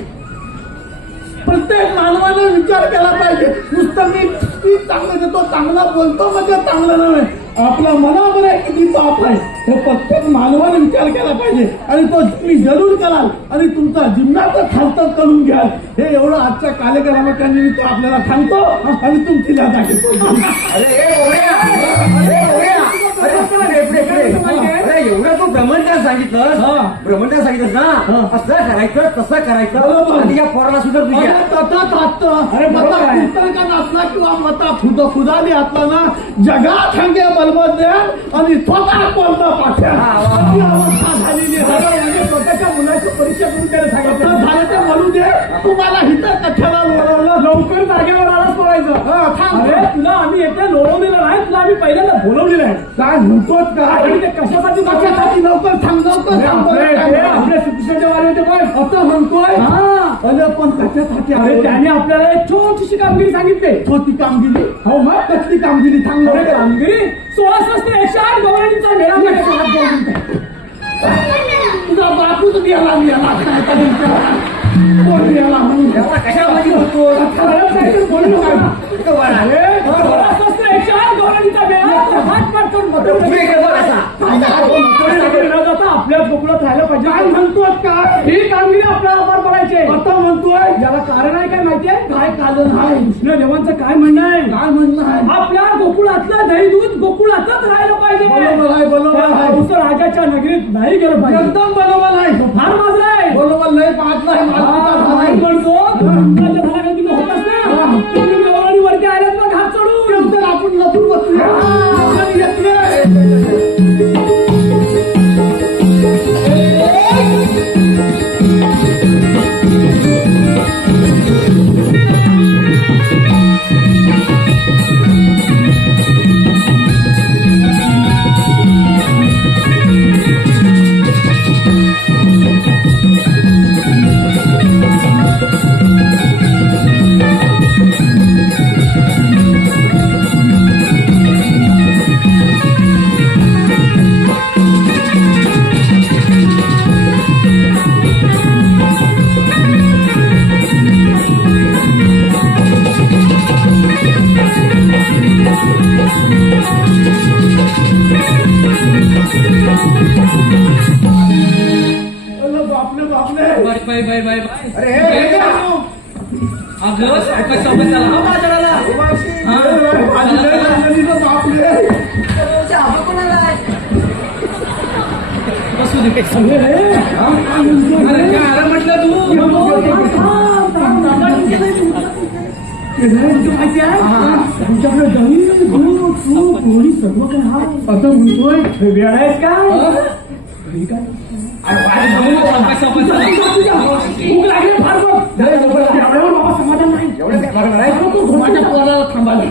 प्रत्येक मानवानं विचार केला पाहिजे नुसतं मी चांगलं देतो चांगला बोलतो म्हणजे चांगलं नव्हे आपल्या मनामध्ये किती पाप आहे हे प्रत्येक मानवाने विचार केला पाहिजे आणि तो तुम्ही जरूर कराल आणि तुमचा जीवनाचं खालतं करून घ्याल हे एवढं आजच्या कार्यक्रमाच्या निमित्त आपल्याला सांगतो आणि तुमची जाता घेतो अरे एवढं तू ब्रह्मंडा सांगितलं ब्रह्मंडा सांगितलं ना असं करायचं तसं करायचं आणि या पोराला सुद्धा तुझ्या तथाच वाटतं अरे मता कीर्तनका नाचला किंवा मता फुदाली असला ना जगात सांगे बलबद्या आणि स्वतः कोणता पाठ्या अशी अवस्था झालेली आहे स्वतःच्या मुलाची परीक्षा करून त्याला सांगितलं झालं ते म्हणू दे तुम्हाला हिथं कथ्याला बोलवलं लवकर जागेवर आलाच बोलायचं अरे तुला आम्ही एकट्या लोळवलेलं नाही तुला आम्ही पहिल्यांदा बोलवलेलं आहे काय म्हणतोच का आणि ते कशासाठी कशासाठी लवकर सांग लवकर आपल्या श्रीकृष्णाच्या वारीमध्ये पण असं म्हणतोय हा अरे पण कशासाठी अरे त्याने आपल्याला एक छोटीशी कामगिरी सांगितली होती कामगिरी. हो मग कसली कामगिरी सांग अरे कामगिरी 16,108 गवळणीचा मेळा तुझा बापूच गेला कोण गेला म्हणून कशामध्ये होतो 16,108 गवळणीचा मेळा हात पाठ करून पुढे गेलो कसा आपल्या गोकुळात राहिलं पाहिजे. काय म्हणतोय काय ही कामगिरी आपल्याला पार पडायची आहे. आता म्हणतोय याला कारण आहे काय माहितीये काय कारण आहे कृष्णदेवांचं काय म्हणणं आहे काय म्हणणं आहे आपल्या गोकुळातलं दही दूध गोकुळातच राहिलं पाहिजे. बरोबर आहे, बरोबर आहे. त्या हंस राजाच्या नगरीत नाही गेलं पाहिजे. एकदम बरोबर आहे फार माजरा आहे. बरोबर लय पाहतला आहे म्हणून म्हणतो राजा झाला का तुम्ही होतच ना तुम्ही गवळणीवरती आल्यात मग हात चढून तर आपण लपून बसूया आणि येतोय. बापले बापले बाय बाय बाय बाय अरे हे काय? अगं सावकाश सावकाश चला हा बाजाराला माझी लय लागली ना बापले बसू दे अरे काय आराम म्हटलं तू तुमच्याकडे दही दूध तूप पोळी सर्व काय हा असं म्हणतोय वेळ आहेस का सावकाश सावकाश चला भूक लागली फार बघ एवढ्यावर बाबा समाधान नाही एवढं काय लागणार आहे तू माझ्या पोराला थांबायला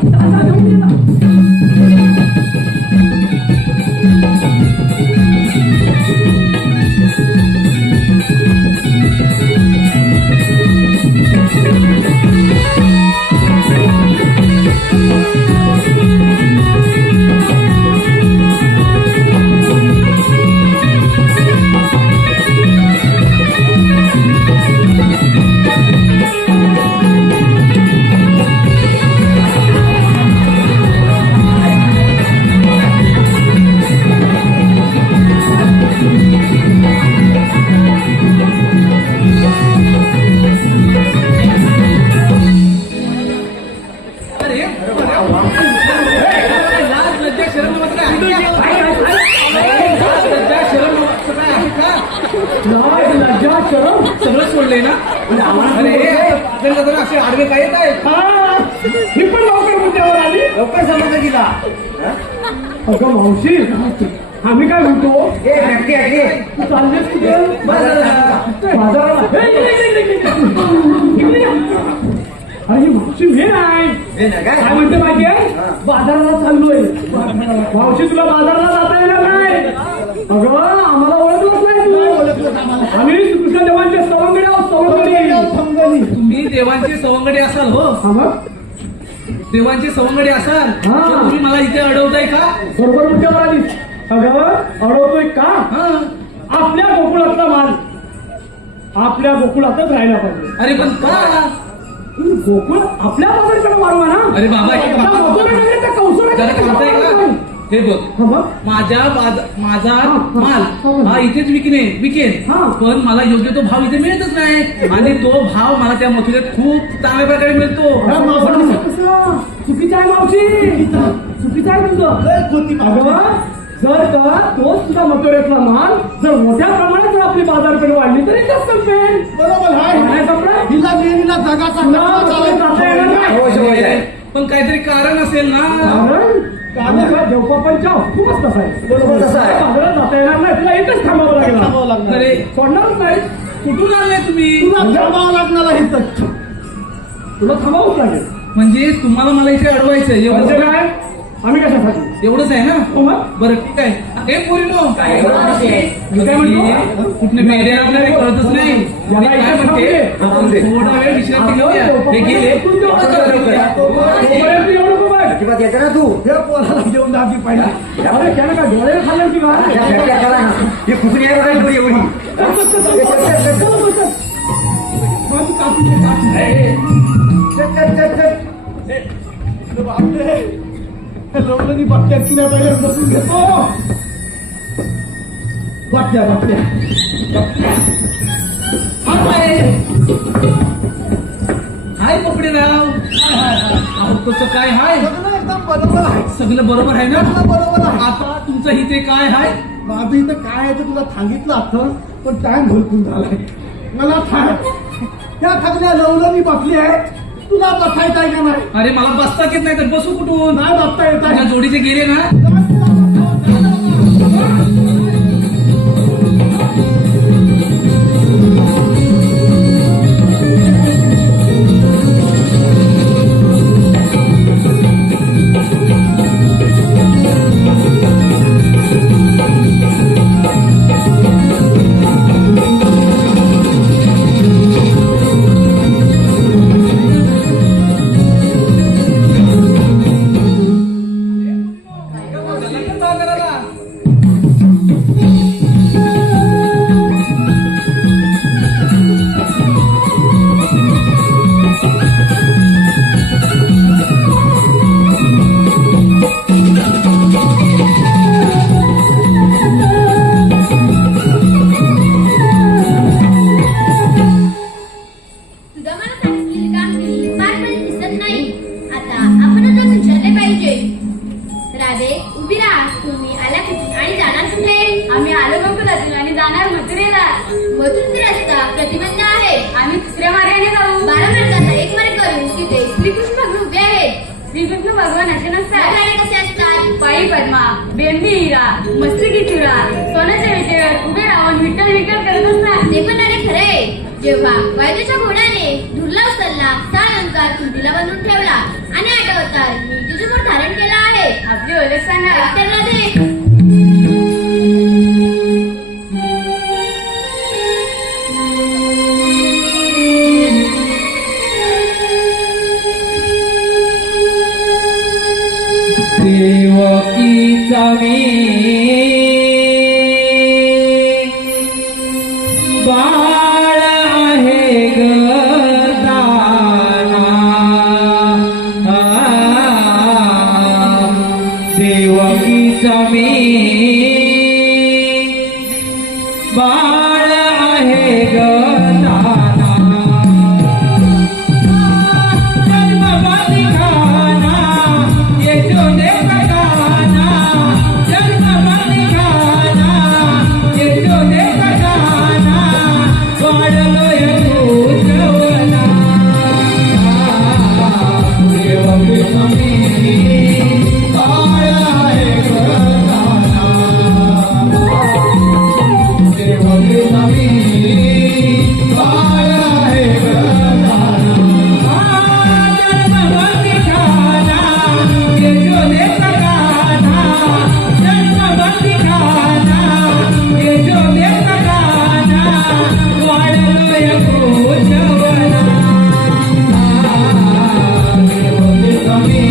लाज लज्जा शरम लाज लज्जा शरम सगळं सोडलंय ना अरे असे आडवे काय येत आहेत हा ही पण लवकर मुद्द्यावर आली लवकर समजलं तिला अगं मावशी आम्ही काय म्हणतो ए नक्की आहे तू चाललेस कुठे बाजाराला. बाजाराला इकडे ये. अरे ही मावशी मी नाही हे ना काय काय म्हणते माहिती आहे हा. बाजाराला चाललोय मावशी तुला बाजाराला जाता येणार नाही अगं आम्हाला ओळखलंच नाही तू आम्ही कृष्णदेवांचे सवंगडी आहोत सवंगडी तुम्ही देवांचे सवंगडी असाल हो हा मग देवांचे सवंगडी असाल हा. तर तुम्ही मला इथे अडवताय का बरोबर मुद्द्यावर आलीस अगं अडवतोय का हा आपल्या गोकुळातला माल आपल्या गोकुळातच राहायला पाहिजे अरे पण का गोकुळ आपल्या बाजारकडे वाढवा ना अरे बाबा, हे आता बाबा. मथुरा नगरी त्या कौशल्याकडे जरा खाताय का वाढवा. हे बघ हा मग माझा हा. माल हा इथेच विकेन हा. पण मला योग्य तो भाव इथे मिळतच नाही आणि तो भाव मला त्या मथुरेत खूप चांगल्या प्रकारे मिळतो कसं कसं? चुकीचं आहे मावशी चुकीचं आहे तुझं अगं जर का तोच तुझा मथुरेतला माल जर मोठ्या प्रमाणात जर आपली बाजारपेठ वाढली तरी इथंच संपेल बरोबर नाही आहे संपलं? हिला नेहमीला जगाचा तुला नफा चालायचा. जाता येणार नाही. हो, होय. पण काहीतरी कारण असेल ना कारण देवपापांच्या खूपच तसा आहे बरोबर तसं आहे. बाजारात जाता येणार नाही तुला इथंच थांबावं थांबावं लागेल लागणार. अरे सोडणारच नाही कुठून आलाय तुम्ही तुला थांबावं लागणार आहे इथं. तुला थांबावंच लागेल म्हणजे तुम्हाला मला इथे अडवायचंय म्हणजे एवढं काय आम्ही कशासाठी एवढंच आहे ना हो मग बरं ठीक आहे हे पोरीनो मी काय म्हणतो? कुठले मेरे आपल्याला काही कळतच नाही याला मी काय इथं म्हणते थांबले. थोडा वेळ विश्रांती घेऊया हे घे आपण लवकर. द्यायचा ना तू हे पोराला घेऊन जा आधी पहिला अरे त्यानं काय डोळे खाल्लं की काय त्या फेकल्या त्याला ना. ही फुकणी आहे बघा एवढी एवढी माझी कापी दे, कापी. चल, चल, चल, चल. अरे बापरे हे लवलनी बाटल्या तिला पहिल्या बसून घेतो बाटल्या हाय पकडे राव अहो कसं काय हाय सगळं एकदम बरोबर आहे सगळं बरोबर आहे ना सगळं बरोबर आहे आता तुमचं इथे काय हाय बाबी तर काय आहे ते तुला सांगितलं असतं पण टाइम भरपूर झालाय मला त्या सगळ्या लवलनी बाटली आहे तुला बसायचं आहे का नाही अरे मला बसता येत नाही तर बसू कुठून नाही बसता येत माझ्या आहे जोडीचे गेले ना तुझा मला सांगितलेली कामगिरी पारपणे दिसत नाही आता आपणच जाऊन विचारले पाहिजे राधे उभी राहा तुम्ही आल्या कुठून आणि जाणार कुठे आम्ही आलो गोकुळातून आणि जाणार मथुरेला मथुरेचा रस्ता प्रतिबंध आहे आम्ही दुसऱ्या मार्गाने जाऊ 12 मार्गाचा एक मार्ग करून तिथे श्रीकृष्ण भगवान उभे आहेत श्रीकृष्ण भगवान असे नसतात गाणे कसे असतात पायी पद्मा बेंबी हिरा मस्तकी चुरा सोन्याच्या विटेवर उभे राहून विठ्ठल विठ्ठल करत असतात ते पण अरे खरे जेव्हा वायदेच्या घोड्याने धुरला उचलला 6 अलंकार कुंडीला बांधून ठेवला आणि 8 अवतार मी तुझे मूळ धारण केला आहे आपली ओळख सांगा तर राधे देवकीचा मी बाळ आहे गदाना देवकीचा मी बाळ आहे गदाना जन्मवादी खाना यशोदे गाना जन्मवादी खाना यशोदे गाना वाढलोय तुझवना देवकी स्वामी बाळ आहे गदाना देवकी स्वामी बाळ आहे गदाना जन्मवादी खाना यशोदे गाना जन्मवादी खाना यशोदे गाना वाढलोय तुझवना देवकी स्वामी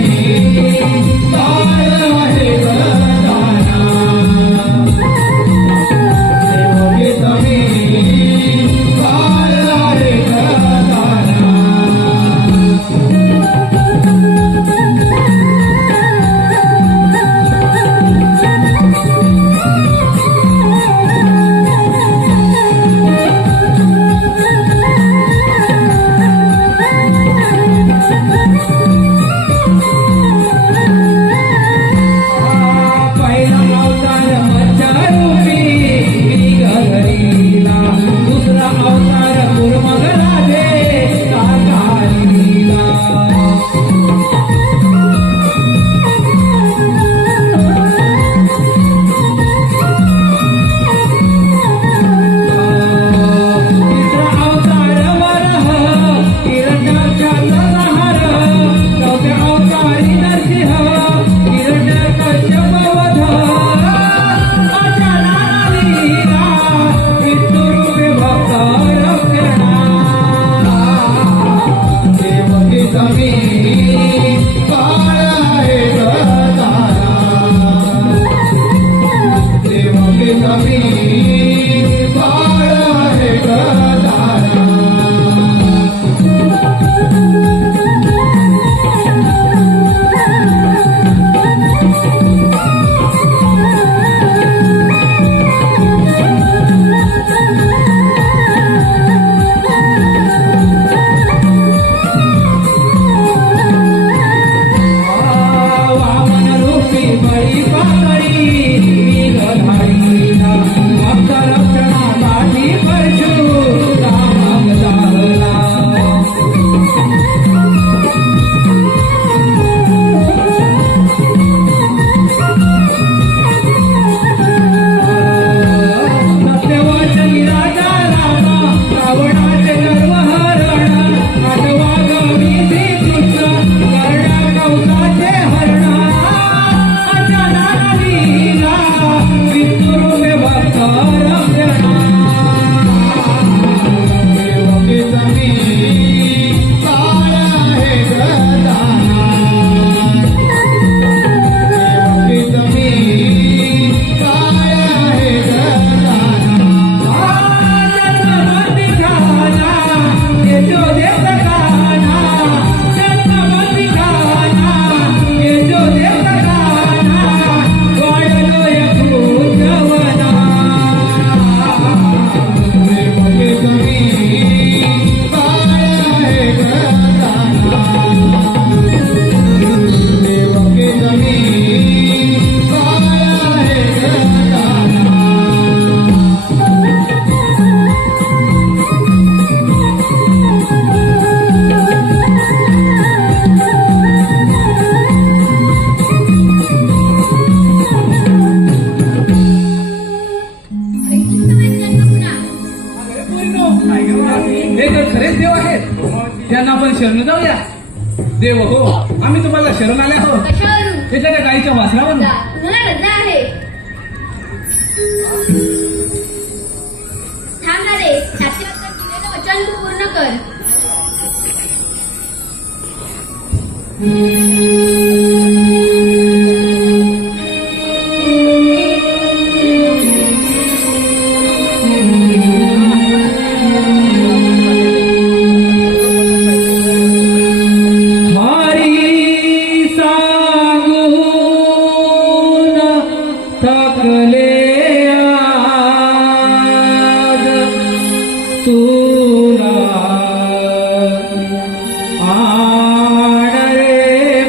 जाऊया देव हो आम्ही तुम्हाला शरण आले आहोत कशावरून त्याच्या त्या गाईच्या वासरावरून तुम्हाला रजा आहे थांब ना रे छातीवर दिलेलं वचन तू पूर्ण कर तुला आण रे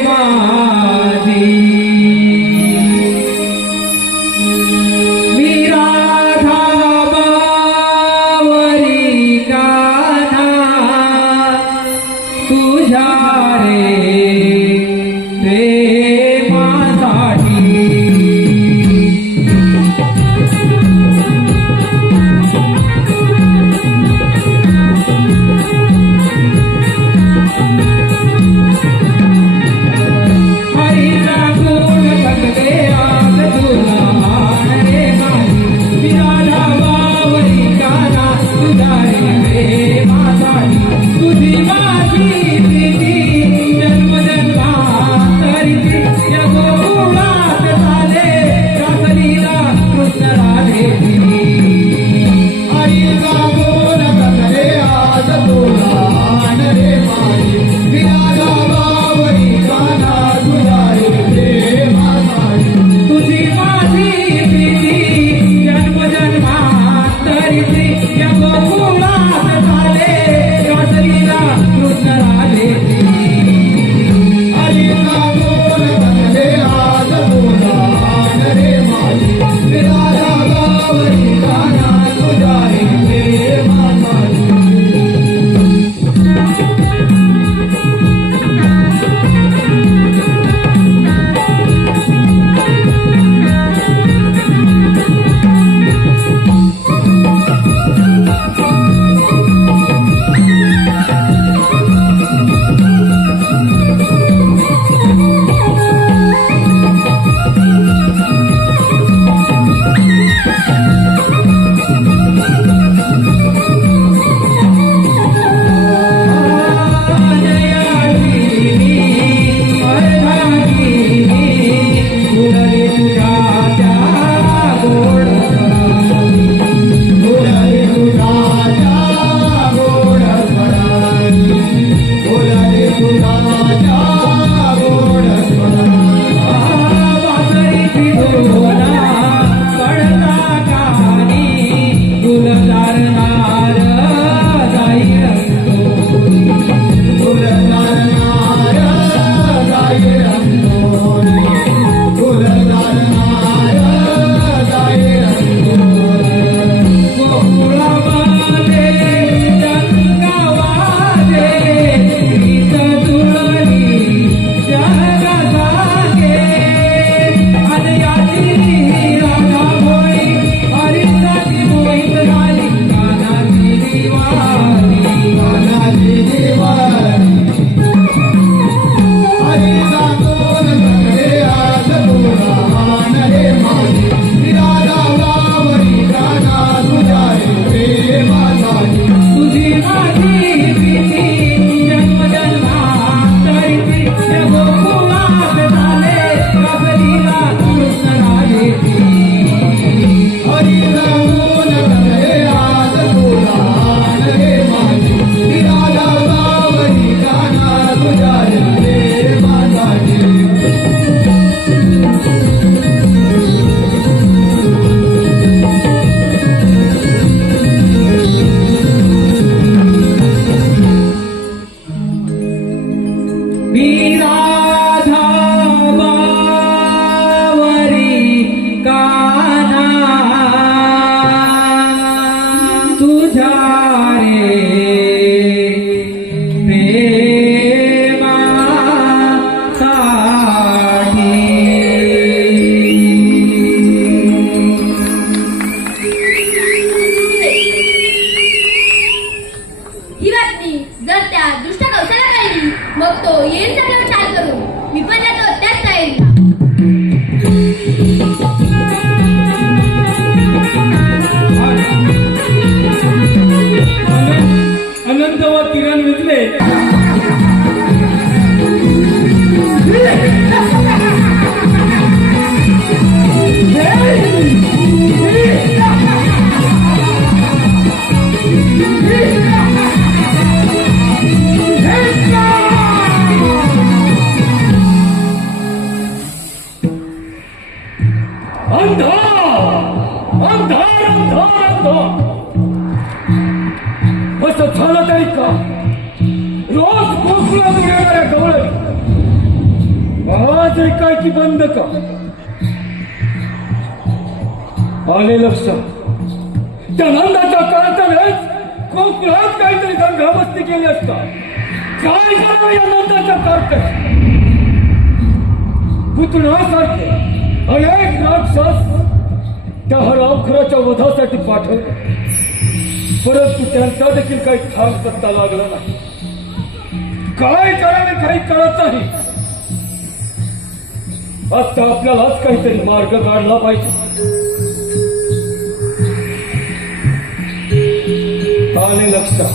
तरी काय की बंद का? आले लक्षात त्या नंदाच्या काळाच्या वेळेस कोकणात काहीतरी दंगामस्ती केली असता. काय करावं या नंदाच्या कारखान्यात? पुतण्यासारखे अनेक राक्षस त्या हरामखोराच्या वधासाठी पाठवले, परंतु त्यांचा देखील काही ठाम पत्ता लागला नाही. काय करावे काही कळत नाही. आता आपल्यालाच काहीतरी मार्ग काढला पाहिजे. आले लक्षात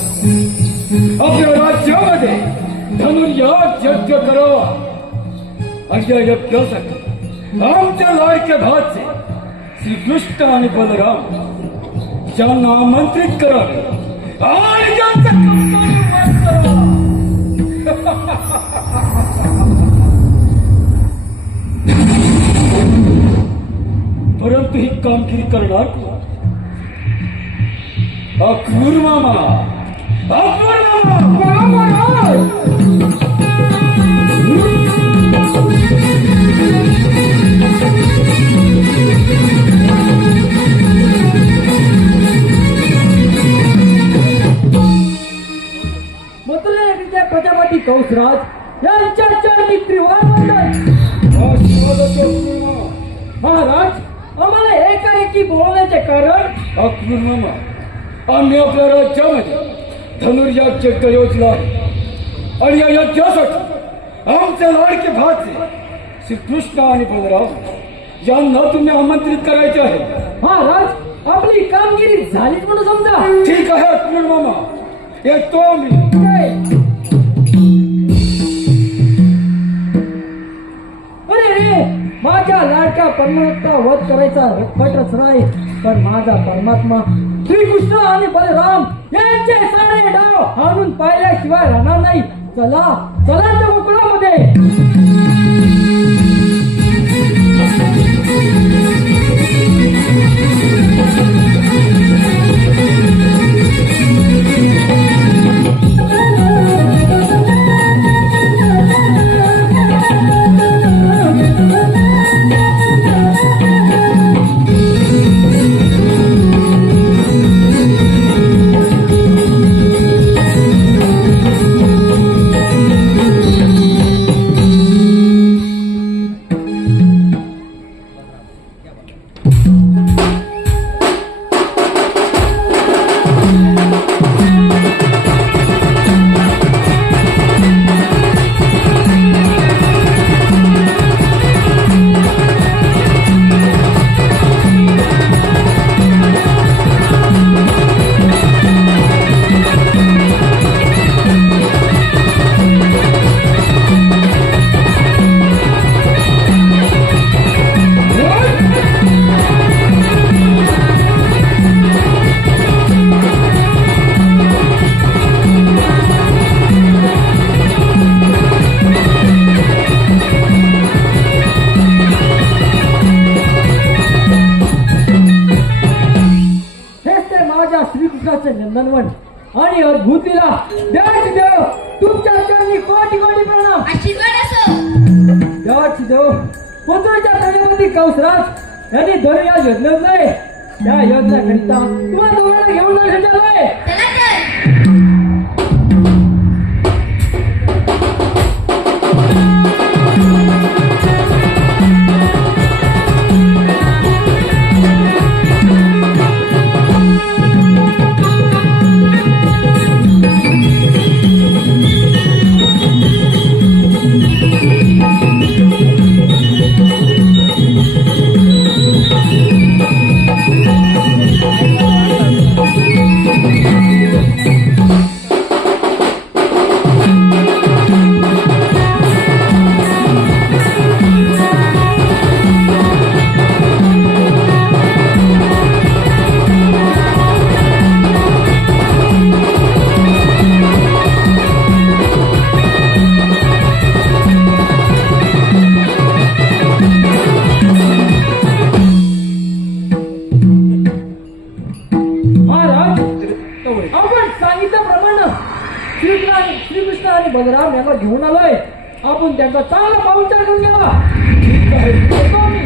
आपल्या राज्यामध्ये धनुर्याग यज्ञ करावा आणि या यज्ञासाठी आमच्या लाडक्या भाचे श्रीकृष्ण आणि बलराम यांना आमंत्रित करावे आणि त्यांचा कौतुक करावा. परंतु ही कामगिरी करणार अक्रूर मामा. अक्रूर मामा मथुरेच्या प्रजापती कंसराज यांच्या चरणी त्रिवार वंदन. महाराज, आम्हाला एकाएकी बोलण्याचे कारण अक्रूर मामा, आम्ही आपल्या राज्यामध्ये धनुर्याग यज्ञ योजला आहे आणि या यज्ञासाठी आमचे लाडके भाचे श्रीकृष्ण आणि बलराम यांना तुम्ही आमंत्रित करायचे आहे. महाराज, आपली कामगिरी झालीच म्हणून समजा. ठीक आहे अक्रूर मामा, येतो आम्ही. अरे रे, माझ्या लाडक्या परमात्मा वध करायचा कट रचनाय, पण माझा परमात्मा श्रीकृष्ण आणि बलराम यांचे सारे डाव हाणून पाहिल्याशिवाय राहणार नाही. चला चला त्या गोकुळामध्ये. नंदनवन आणि अद्भुतीला देवाची देव तुमच्या चरणी कोटी कोटी प्रणाम. आशीर्वाद असो. देवाची देव मथुरेच्या प्रजापती कंसराज यांनी धनुर्या योजले, त्या योजनेकरिता तुम्हाला दोघांना घेऊन जाण्यासाठी आलोय. चला तर. आपण सांगितल्याप्रमाणे श्रीकृष्ण आणि बलराम यांना घेऊन आलोय. आपण त्यांचा चांगला पाहुणचार करून घ्यावा. ठीक आहे, येतो आम्ही.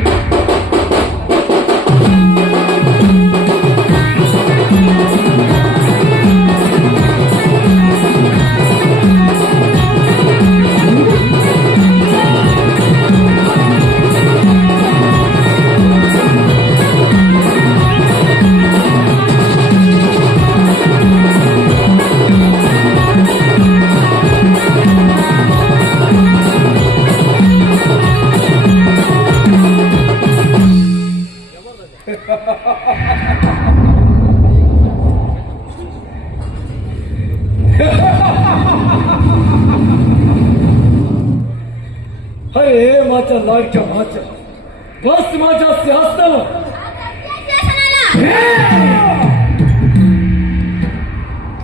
अरे माझ्या लाडक्या भाच्या, बस माझ्या सिंहासनावर.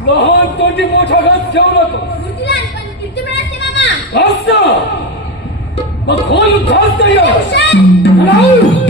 लहान तोंडी मोठा घास ठेवला तो घास ना, मग खोल घास नाही.